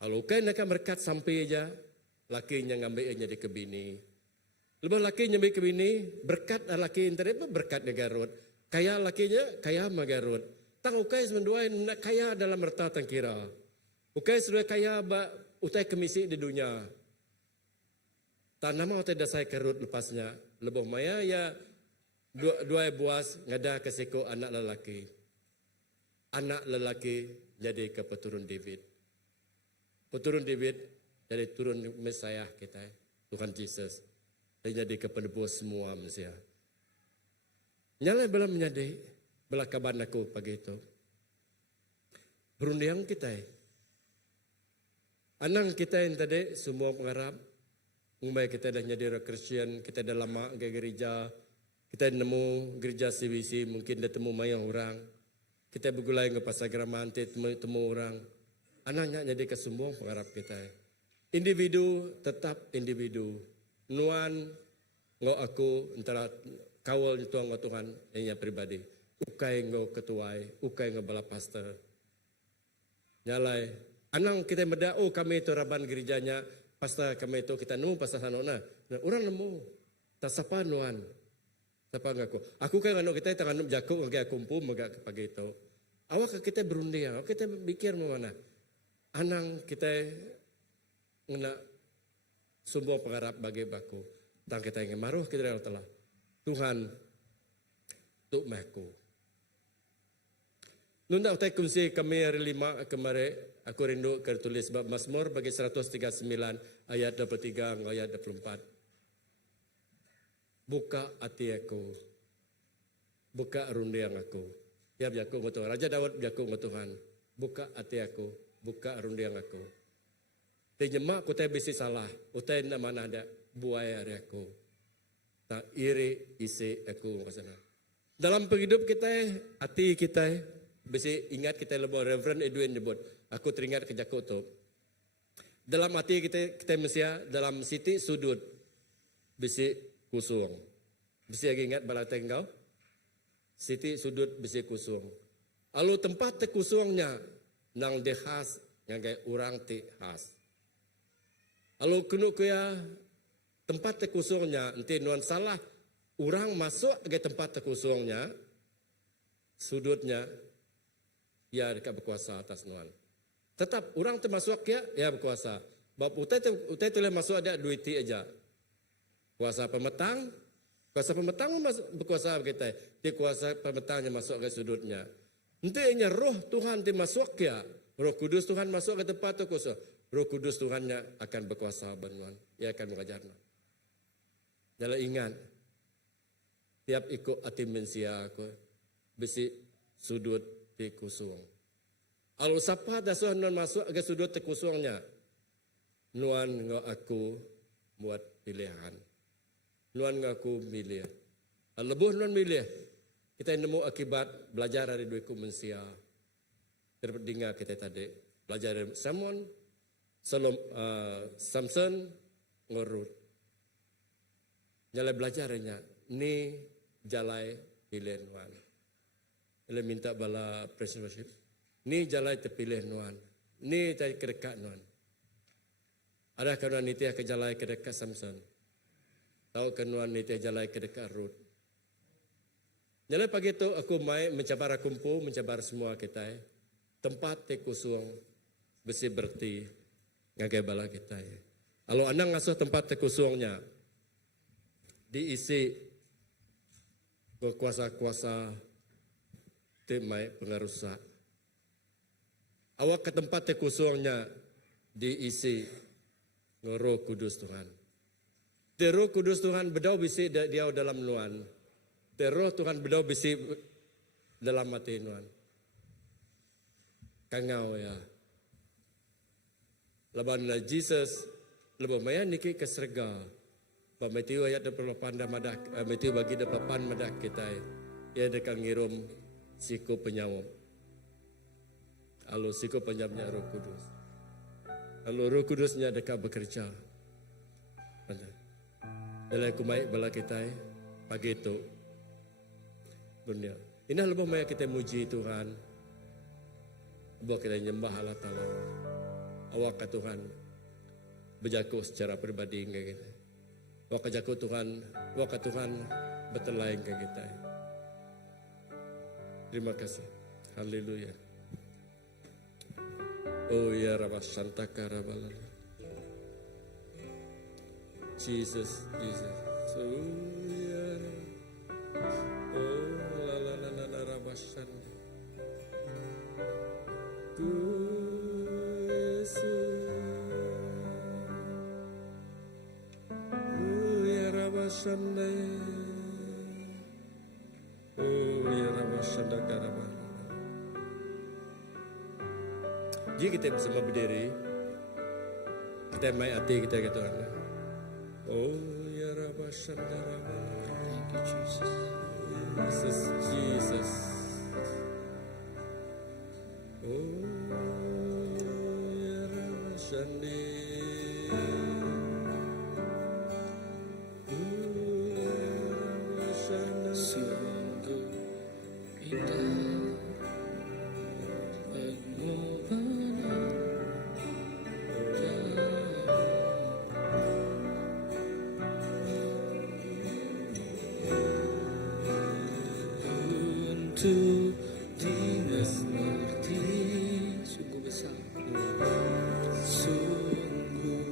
lalu kan nak berkat sampai aja, lakinya ngambilnya di kebini. Lepas lakinya ambil kebini, berkat laki interi berkat negara Ruth, kaya lakinya kaya magarut. Tang ukai semendua nak kaya dalam merta tangkira. Ukai sudah kaya ba utai kemisi di dunia. Tak nama utai dasai kerut lepasnya. Lebih maya ya dua Boaz ngada kesiko anak lelaki. Anak lelaki jadi ke peturun David. Peturun David jadi turun Mesiah kita, Tuhan Yesus. Dia jadi ke penebus semua manusia. Nyala belum menjadi belah kabar aku pagi itu. Berundiang kita. Anang kita yang tadi semua pengharap. Umumnya kita dah jadi orang Kristian, kita dah lama ke gereja. Kita nemu gereja CBC, mungkin dah temu mayang orang. Kita bergulai ke pasar Graman, temu orang. Anaknya jadi ke semua pengharap kita. Individu tetap individu. Nuan ngo aku antara kawal tuang ngo Tuhan yang pribadi. Ukai ngo ketuai, ukai ngo bala pastor. Nyalai, anang kita meda oh kami itu raban gerejanya, pastor kami itu kita nemu pastor sanona. Nah, orang nemu. Tak sapa nuan. Sapa ngaku. Aku kan anu kita tangan jaku ngagak kumpu magak pagi itu. Awak kita berunding, awak kita pikir mana. Anang kita ngena semua pengharap bagi baku. Tang kita ingin maruh kita telah. Tuhan tuk maku. Nunda utai kumsi kami hari 5 kemarin aku rindu tertulis bab Mazmur bagi 139 ayat 23 ayat 24. Buka hati aku. Buka rundiang aku. Ya biaku ngo Tuhan. Raja Daud biaku ngo Tuhan. Buka hati aku. Buka rundiang aku. Tinyemak ku teh bisi salah. Utai na mana ada buaya hari aku. Tak iri isi aku kesana. Dalam penghidup kita, hati kita, bisi ingat kita lebih Reverend Edwin nyebut. Aku teringat ke Jaku tu. Dalam hati kita mesti dalam siti sudut bisi kusung. Bisi lagi ingat bala tenggau. Siti sudut bisi kusung. Lalu tempat kusungnya nang dehas yang kayak orang ti khas. Lalu kena kaya tempat terkusungnya, nanti nuan salah, orang masuk ke tempat terkusungnya, sudutnya, ya dekat berkuasa atas nuan. Tetap orang termasuk ya berkuasa. Bab utai tu masuk ada duit aja. Kuasa pemetang berkuasa kita. Di kuasa pemetangnya masuk ke sudutnya. Nanti roh Tuhan ti masuk ya, Roh Kudus Tuhan masuk ke tempat terkusung. Roh Kudus Tuhannya akan berkuasa benuan. Ia akan mengajarnya. Jangan ingat. Tiap ikut hati mensia aku. Besi sudut di kusung. Kalau siapa dasar nuan masuk ke sudut di kusungnya. Nuan ngak aku buat pilihan. Nuan ngak aku milih. Lebuh nuan milih. Kita nemu akibat belajar dari dua mensia. Terdengar kita tadi. Belajar dari Samson ngurut. Jalai belajarnya. Ni jalai pilih nuan. Jalai minta bala praise worship. Ni jalai terpilih nuan. Ni tadi kedekat nuan. Ada kawan ni tiada kejalai kedekat Samson. Tahu kawan ni tiada jalai kedekat Ruth. Jalai pagi itu aku mai mencabar kumpu, mencabar semua kita. Tempat tekusung besi berti ngagai bala kita. Kalau anak ngasuh tempat tekusungnya, diisi berkuasa-kuasa temai pengarusak. Awak ke tempat kosongnya diisi Roh Kudus Tuhan. Roh Kudus Tuhan bedau bisi dia dalam nuan. Roh Tuhan bedau bisi dalam hati nuan. Kangau ya. Laban Jesus lebih maya niki keserga. Pametiwa ayat 28 madah metiwa bagi 28 madah kita. Ya dekat ngirum siku penyawam. Alo siku penyamnya Roh Kudus. Alo Roh Kudusnya dekat bekerja. Dalam kumai bala kita pagi itu. Dunia. Inilah lebih maya kita muji Tuhan. Buat kita nyembah Allah Ta'ala. Awak ke Tuhan berjaku secara pribadi dengan kita. Awak ke jaku Tuhan, awak ke Tuhan bertelain ke kita. Terima kasih. Haleluya. Oh ya Rabba Santaka Rabbalala. Jesus, Jesus. Oh ya. Oh la la la la la Rabba Santaka. Jika kita bersama berdiri, kita main hati kita kata Allah. Oh ya Rabba Shandara. Thank you Jesus. Jesus, Jesus. Oh ya Rabba Shandara. Sungguh indah pengorbanan untuk dimengerti. Sungguh besar, sungguh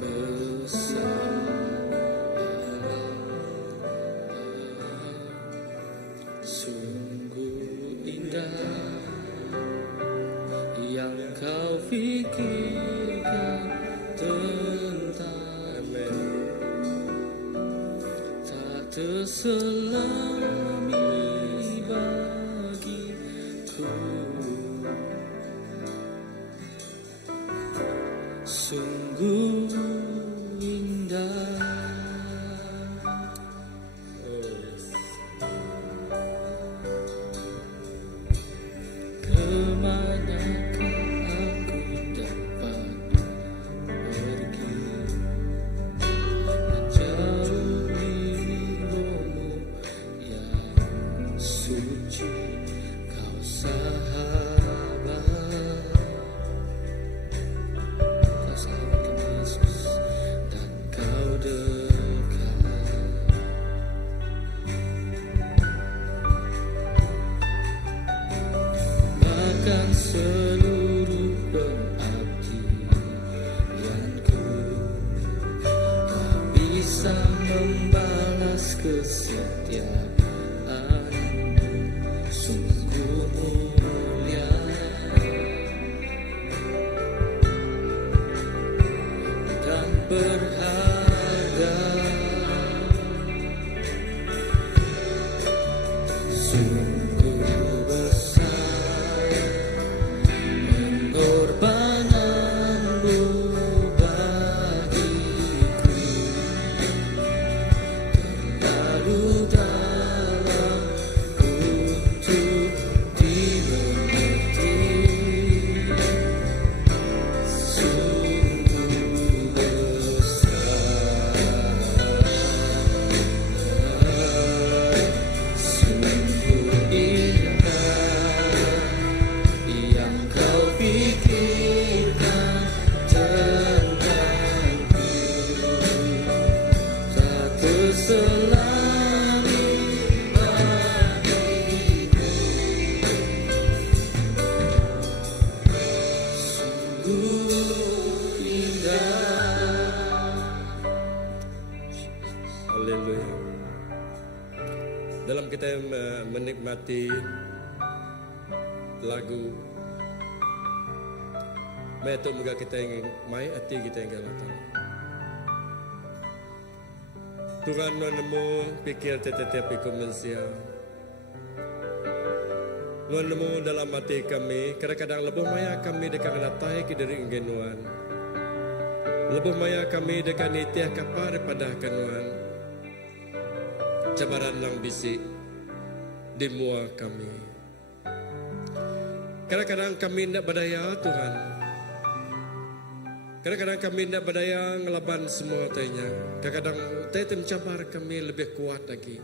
besar. Sungguh indah yang kau fikirkan tentang tak terselami bagiku. Sungguh indah. Seluruh pengabdianku tak bisa membalas kesetiaanmu. Sungguh mulia dan berharga. Sungguh besar pengorbananmu bagiku, terlalu dalam. menikmati lagu Metu moga kita yang mai hati kita yang galatan. Tuhan nemu pikir tetap ikut mensia. Nemu dalam hati kami, kadang-kadang lebih maya kami dekat latai ke dari inggenuan. Lebih maya kami dekat nitiah kapar pada kanuan. Cabaran nang bisik di mua kami. Kadang-kadang kami tidak berdaya Tuhan. Kadang-kadang kami tidak berdaya ngelaban semua tanya. Kadang-kadang tanya mencabar kami lebih kuat lagi.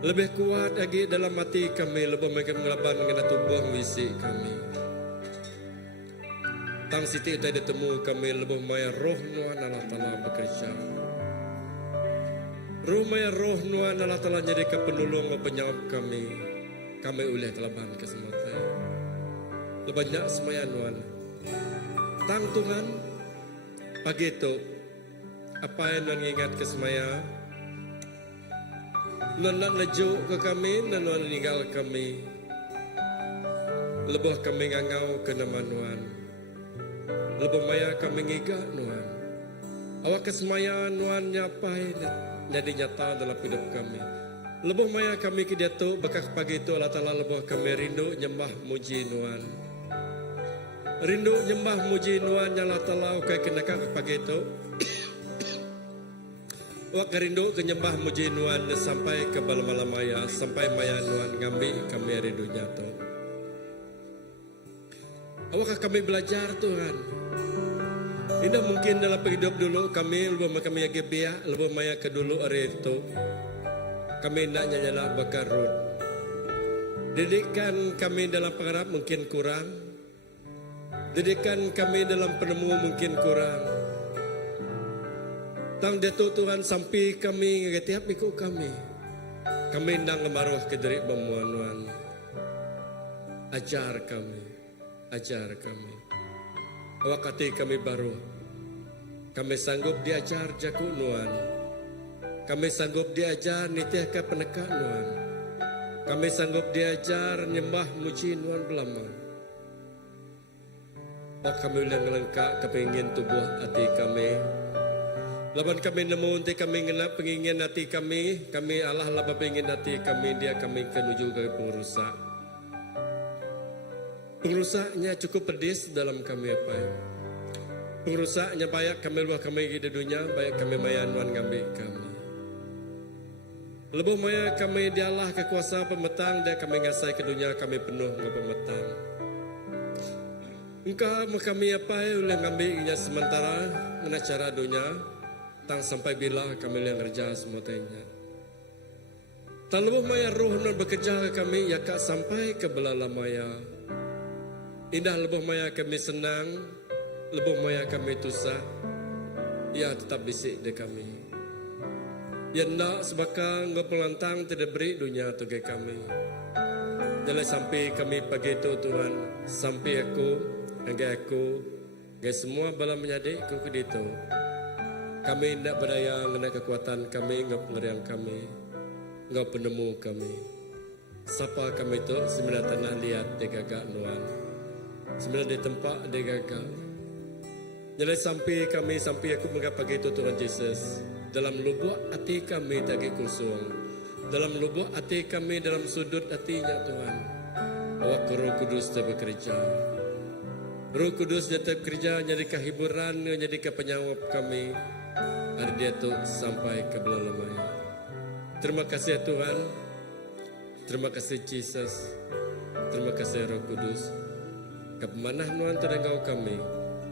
Lebih kuat lagi dalam hati kami. Lebih mereka ngelaban dengan tubuh visi kami. Tang siti tanya ditemu kami. Lebih maya roh nuan Allah Ta'ala bekerja. Roh maya roh nuan Allah Ta'ala jadi kepenulung penyawab kami. Kami ulih telaban ke semua tanya. Lebih banyak semaya nuan. Tang Tuhan, pagi itu, apa yang non ingat ke semaya, non nak lejuk ke kami, non meninggal kami, lebih kami ngangau ke nama Nuan, lebih maya kami ngigak Nuan, awak ke semaya Nuan nyapai jadi nyata dalam hidup kami, lebih maya kami ke dia tu, bakal pagi itu Allah Ta'ala lebih kami rindu nyembah muji Nuan. Rindu nyembah muji Nuan yang Allah Ta'ala ukai kenakan pagi itu. Wak rindu ke nyembah muji Nuan sampai ke malam maya, sampai maya Nuan ngambil kami rindu nyata. Awak kami belajar Tuhan. Tidak mungkin dalam hidup dulu kami lebih kami lagi biak, lebih maya ke dulu hari itu. Kami nak nyanyalah bakarut. Didikan kami dalam pengharap mungkin kurang. Didikan kami dalam penemu mungkin kurang. Tang Datuk Tuhan sampai kami ngetiap ikut kami. Kami ndang ngemaruh ke dari pemuanuan. Ajar kami. Ajar kami. Wakati kami baru. Kami sanggup diajar jaku nuan. Kami sanggup diajar nitiah ke penekan nuan. Kami sanggup diajar nyembah muji nuan belama. Kami ulang lengkap kepingin tubuh hati kami. Laban kami nemu untuk kami ngenap pengingin hati kami. Kami Allah lah pengingin hati kami. Dia kami menuju ke pengurusak. Pengurusaknya cukup pedis dalam kami apa ya. Pengurusaknya banyak kami luah kami di dunia. Banyak kami mayanuan ngambil kami. Lebih maya kami dialah kekuasaan pemetang. Dia kami ngasai ke dunia kami penuh dengan pemetang. Engkau kami apa yang ngambilnya sementara dengan cara dunia tang sampai bila kami yang kerja semua tanya. Tak lebih maya roh non bekerja kami ya kak sampai ke belala maya. Indah lebih maya kami senang, lebih maya kami tusah. Ya tetap bisik de kami. Ya nak sebakang ngepelantang tidak beri dunia tugai kami. Jangan sampai kami pagi itu Tuhan, sampai aku, semua bala menyadikku ke ditu. Kami tidak berdaya mengenai kekuatan kami, ngap ngeriang kami, ngap penemu kami. Siapa kami itu sebenarnya tanah lihat degagak nuan, sebenarnya di tempat degagak. Jadi sampai aku menggap pagi itu Tuhan Yesus. Dalam lubuk hati kami tak kosong, dalam lubuk hati kami dalam sudut hatinya Tuhan. Awak Roh Kudus bekerja. Roh Kudus tetap kerja jadi kehiburan, jadi kepenyawab kami. Hari dia tu sampai ke belalama. Terima kasih Tuhan. Terima kasih Yesus. Terima kasih Roh Kudus. Kepemanah nuan terengau kami.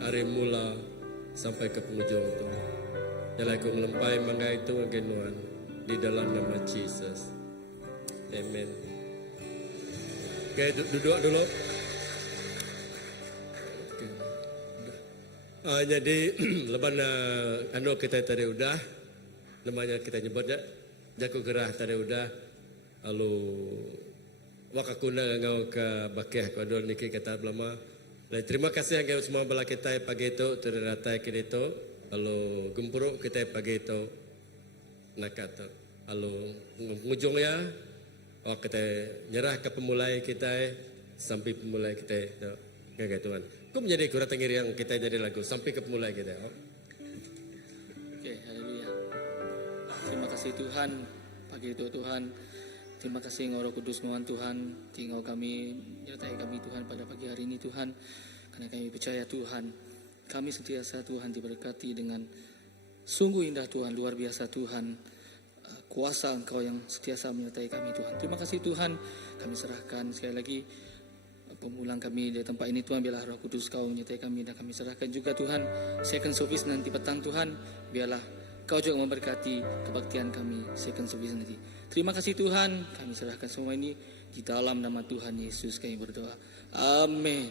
Hari mula sampai ke penghujung Tuhan. Yang aku melempai mangga itu agen nuan. Di dalam nama Yesus. Amen. Oke, duduk dulu. Jadi leban anu kita tadi udah namanya kita nyebutnya jaku gerah tadi udah lalu wakakuna ngau ke bakeh kodol niki kata belama. Terima kasih yang semua bala kita pagi itu terdata ke itu lalu gempuruk kita pagi itu nak kata lalu ngujung ya kita nyerah ke pemulai kita sampai pemulai kita ngagai Tuhan. Kau menjadi kurang tengir yang kita jadi lagu sampai ke pemulai kita. Oke, haleluya. Terima kasih Tuhan, pagi itu Tuhan. Terima kasih Engkau Roh Kudus Tuhan Tuhan, tinggal kami, nyertai kami Tuhan pada pagi hari ini Tuhan. Karena kami percaya Tuhan, kami sentiasa Tuhan diberkati dengan sungguh indah Tuhan, luar biasa Tuhan. Kuasa Engkau yang sentiasa menyertai kami Tuhan. Terima kasih Tuhan, kami serahkan sekali lagi pemulang kami di tempat ini Tuhan. Biarlah Roh Kudus Kau menyertai kami, dan kami serahkan juga Tuhan second service nanti petang Tuhan. Biarlah Kau juga memberkati kebaktian kami second service nanti. Terima kasih Tuhan, kami serahkan semua ini di dalam nama Tuhan Yesus kami berdoa. Amin.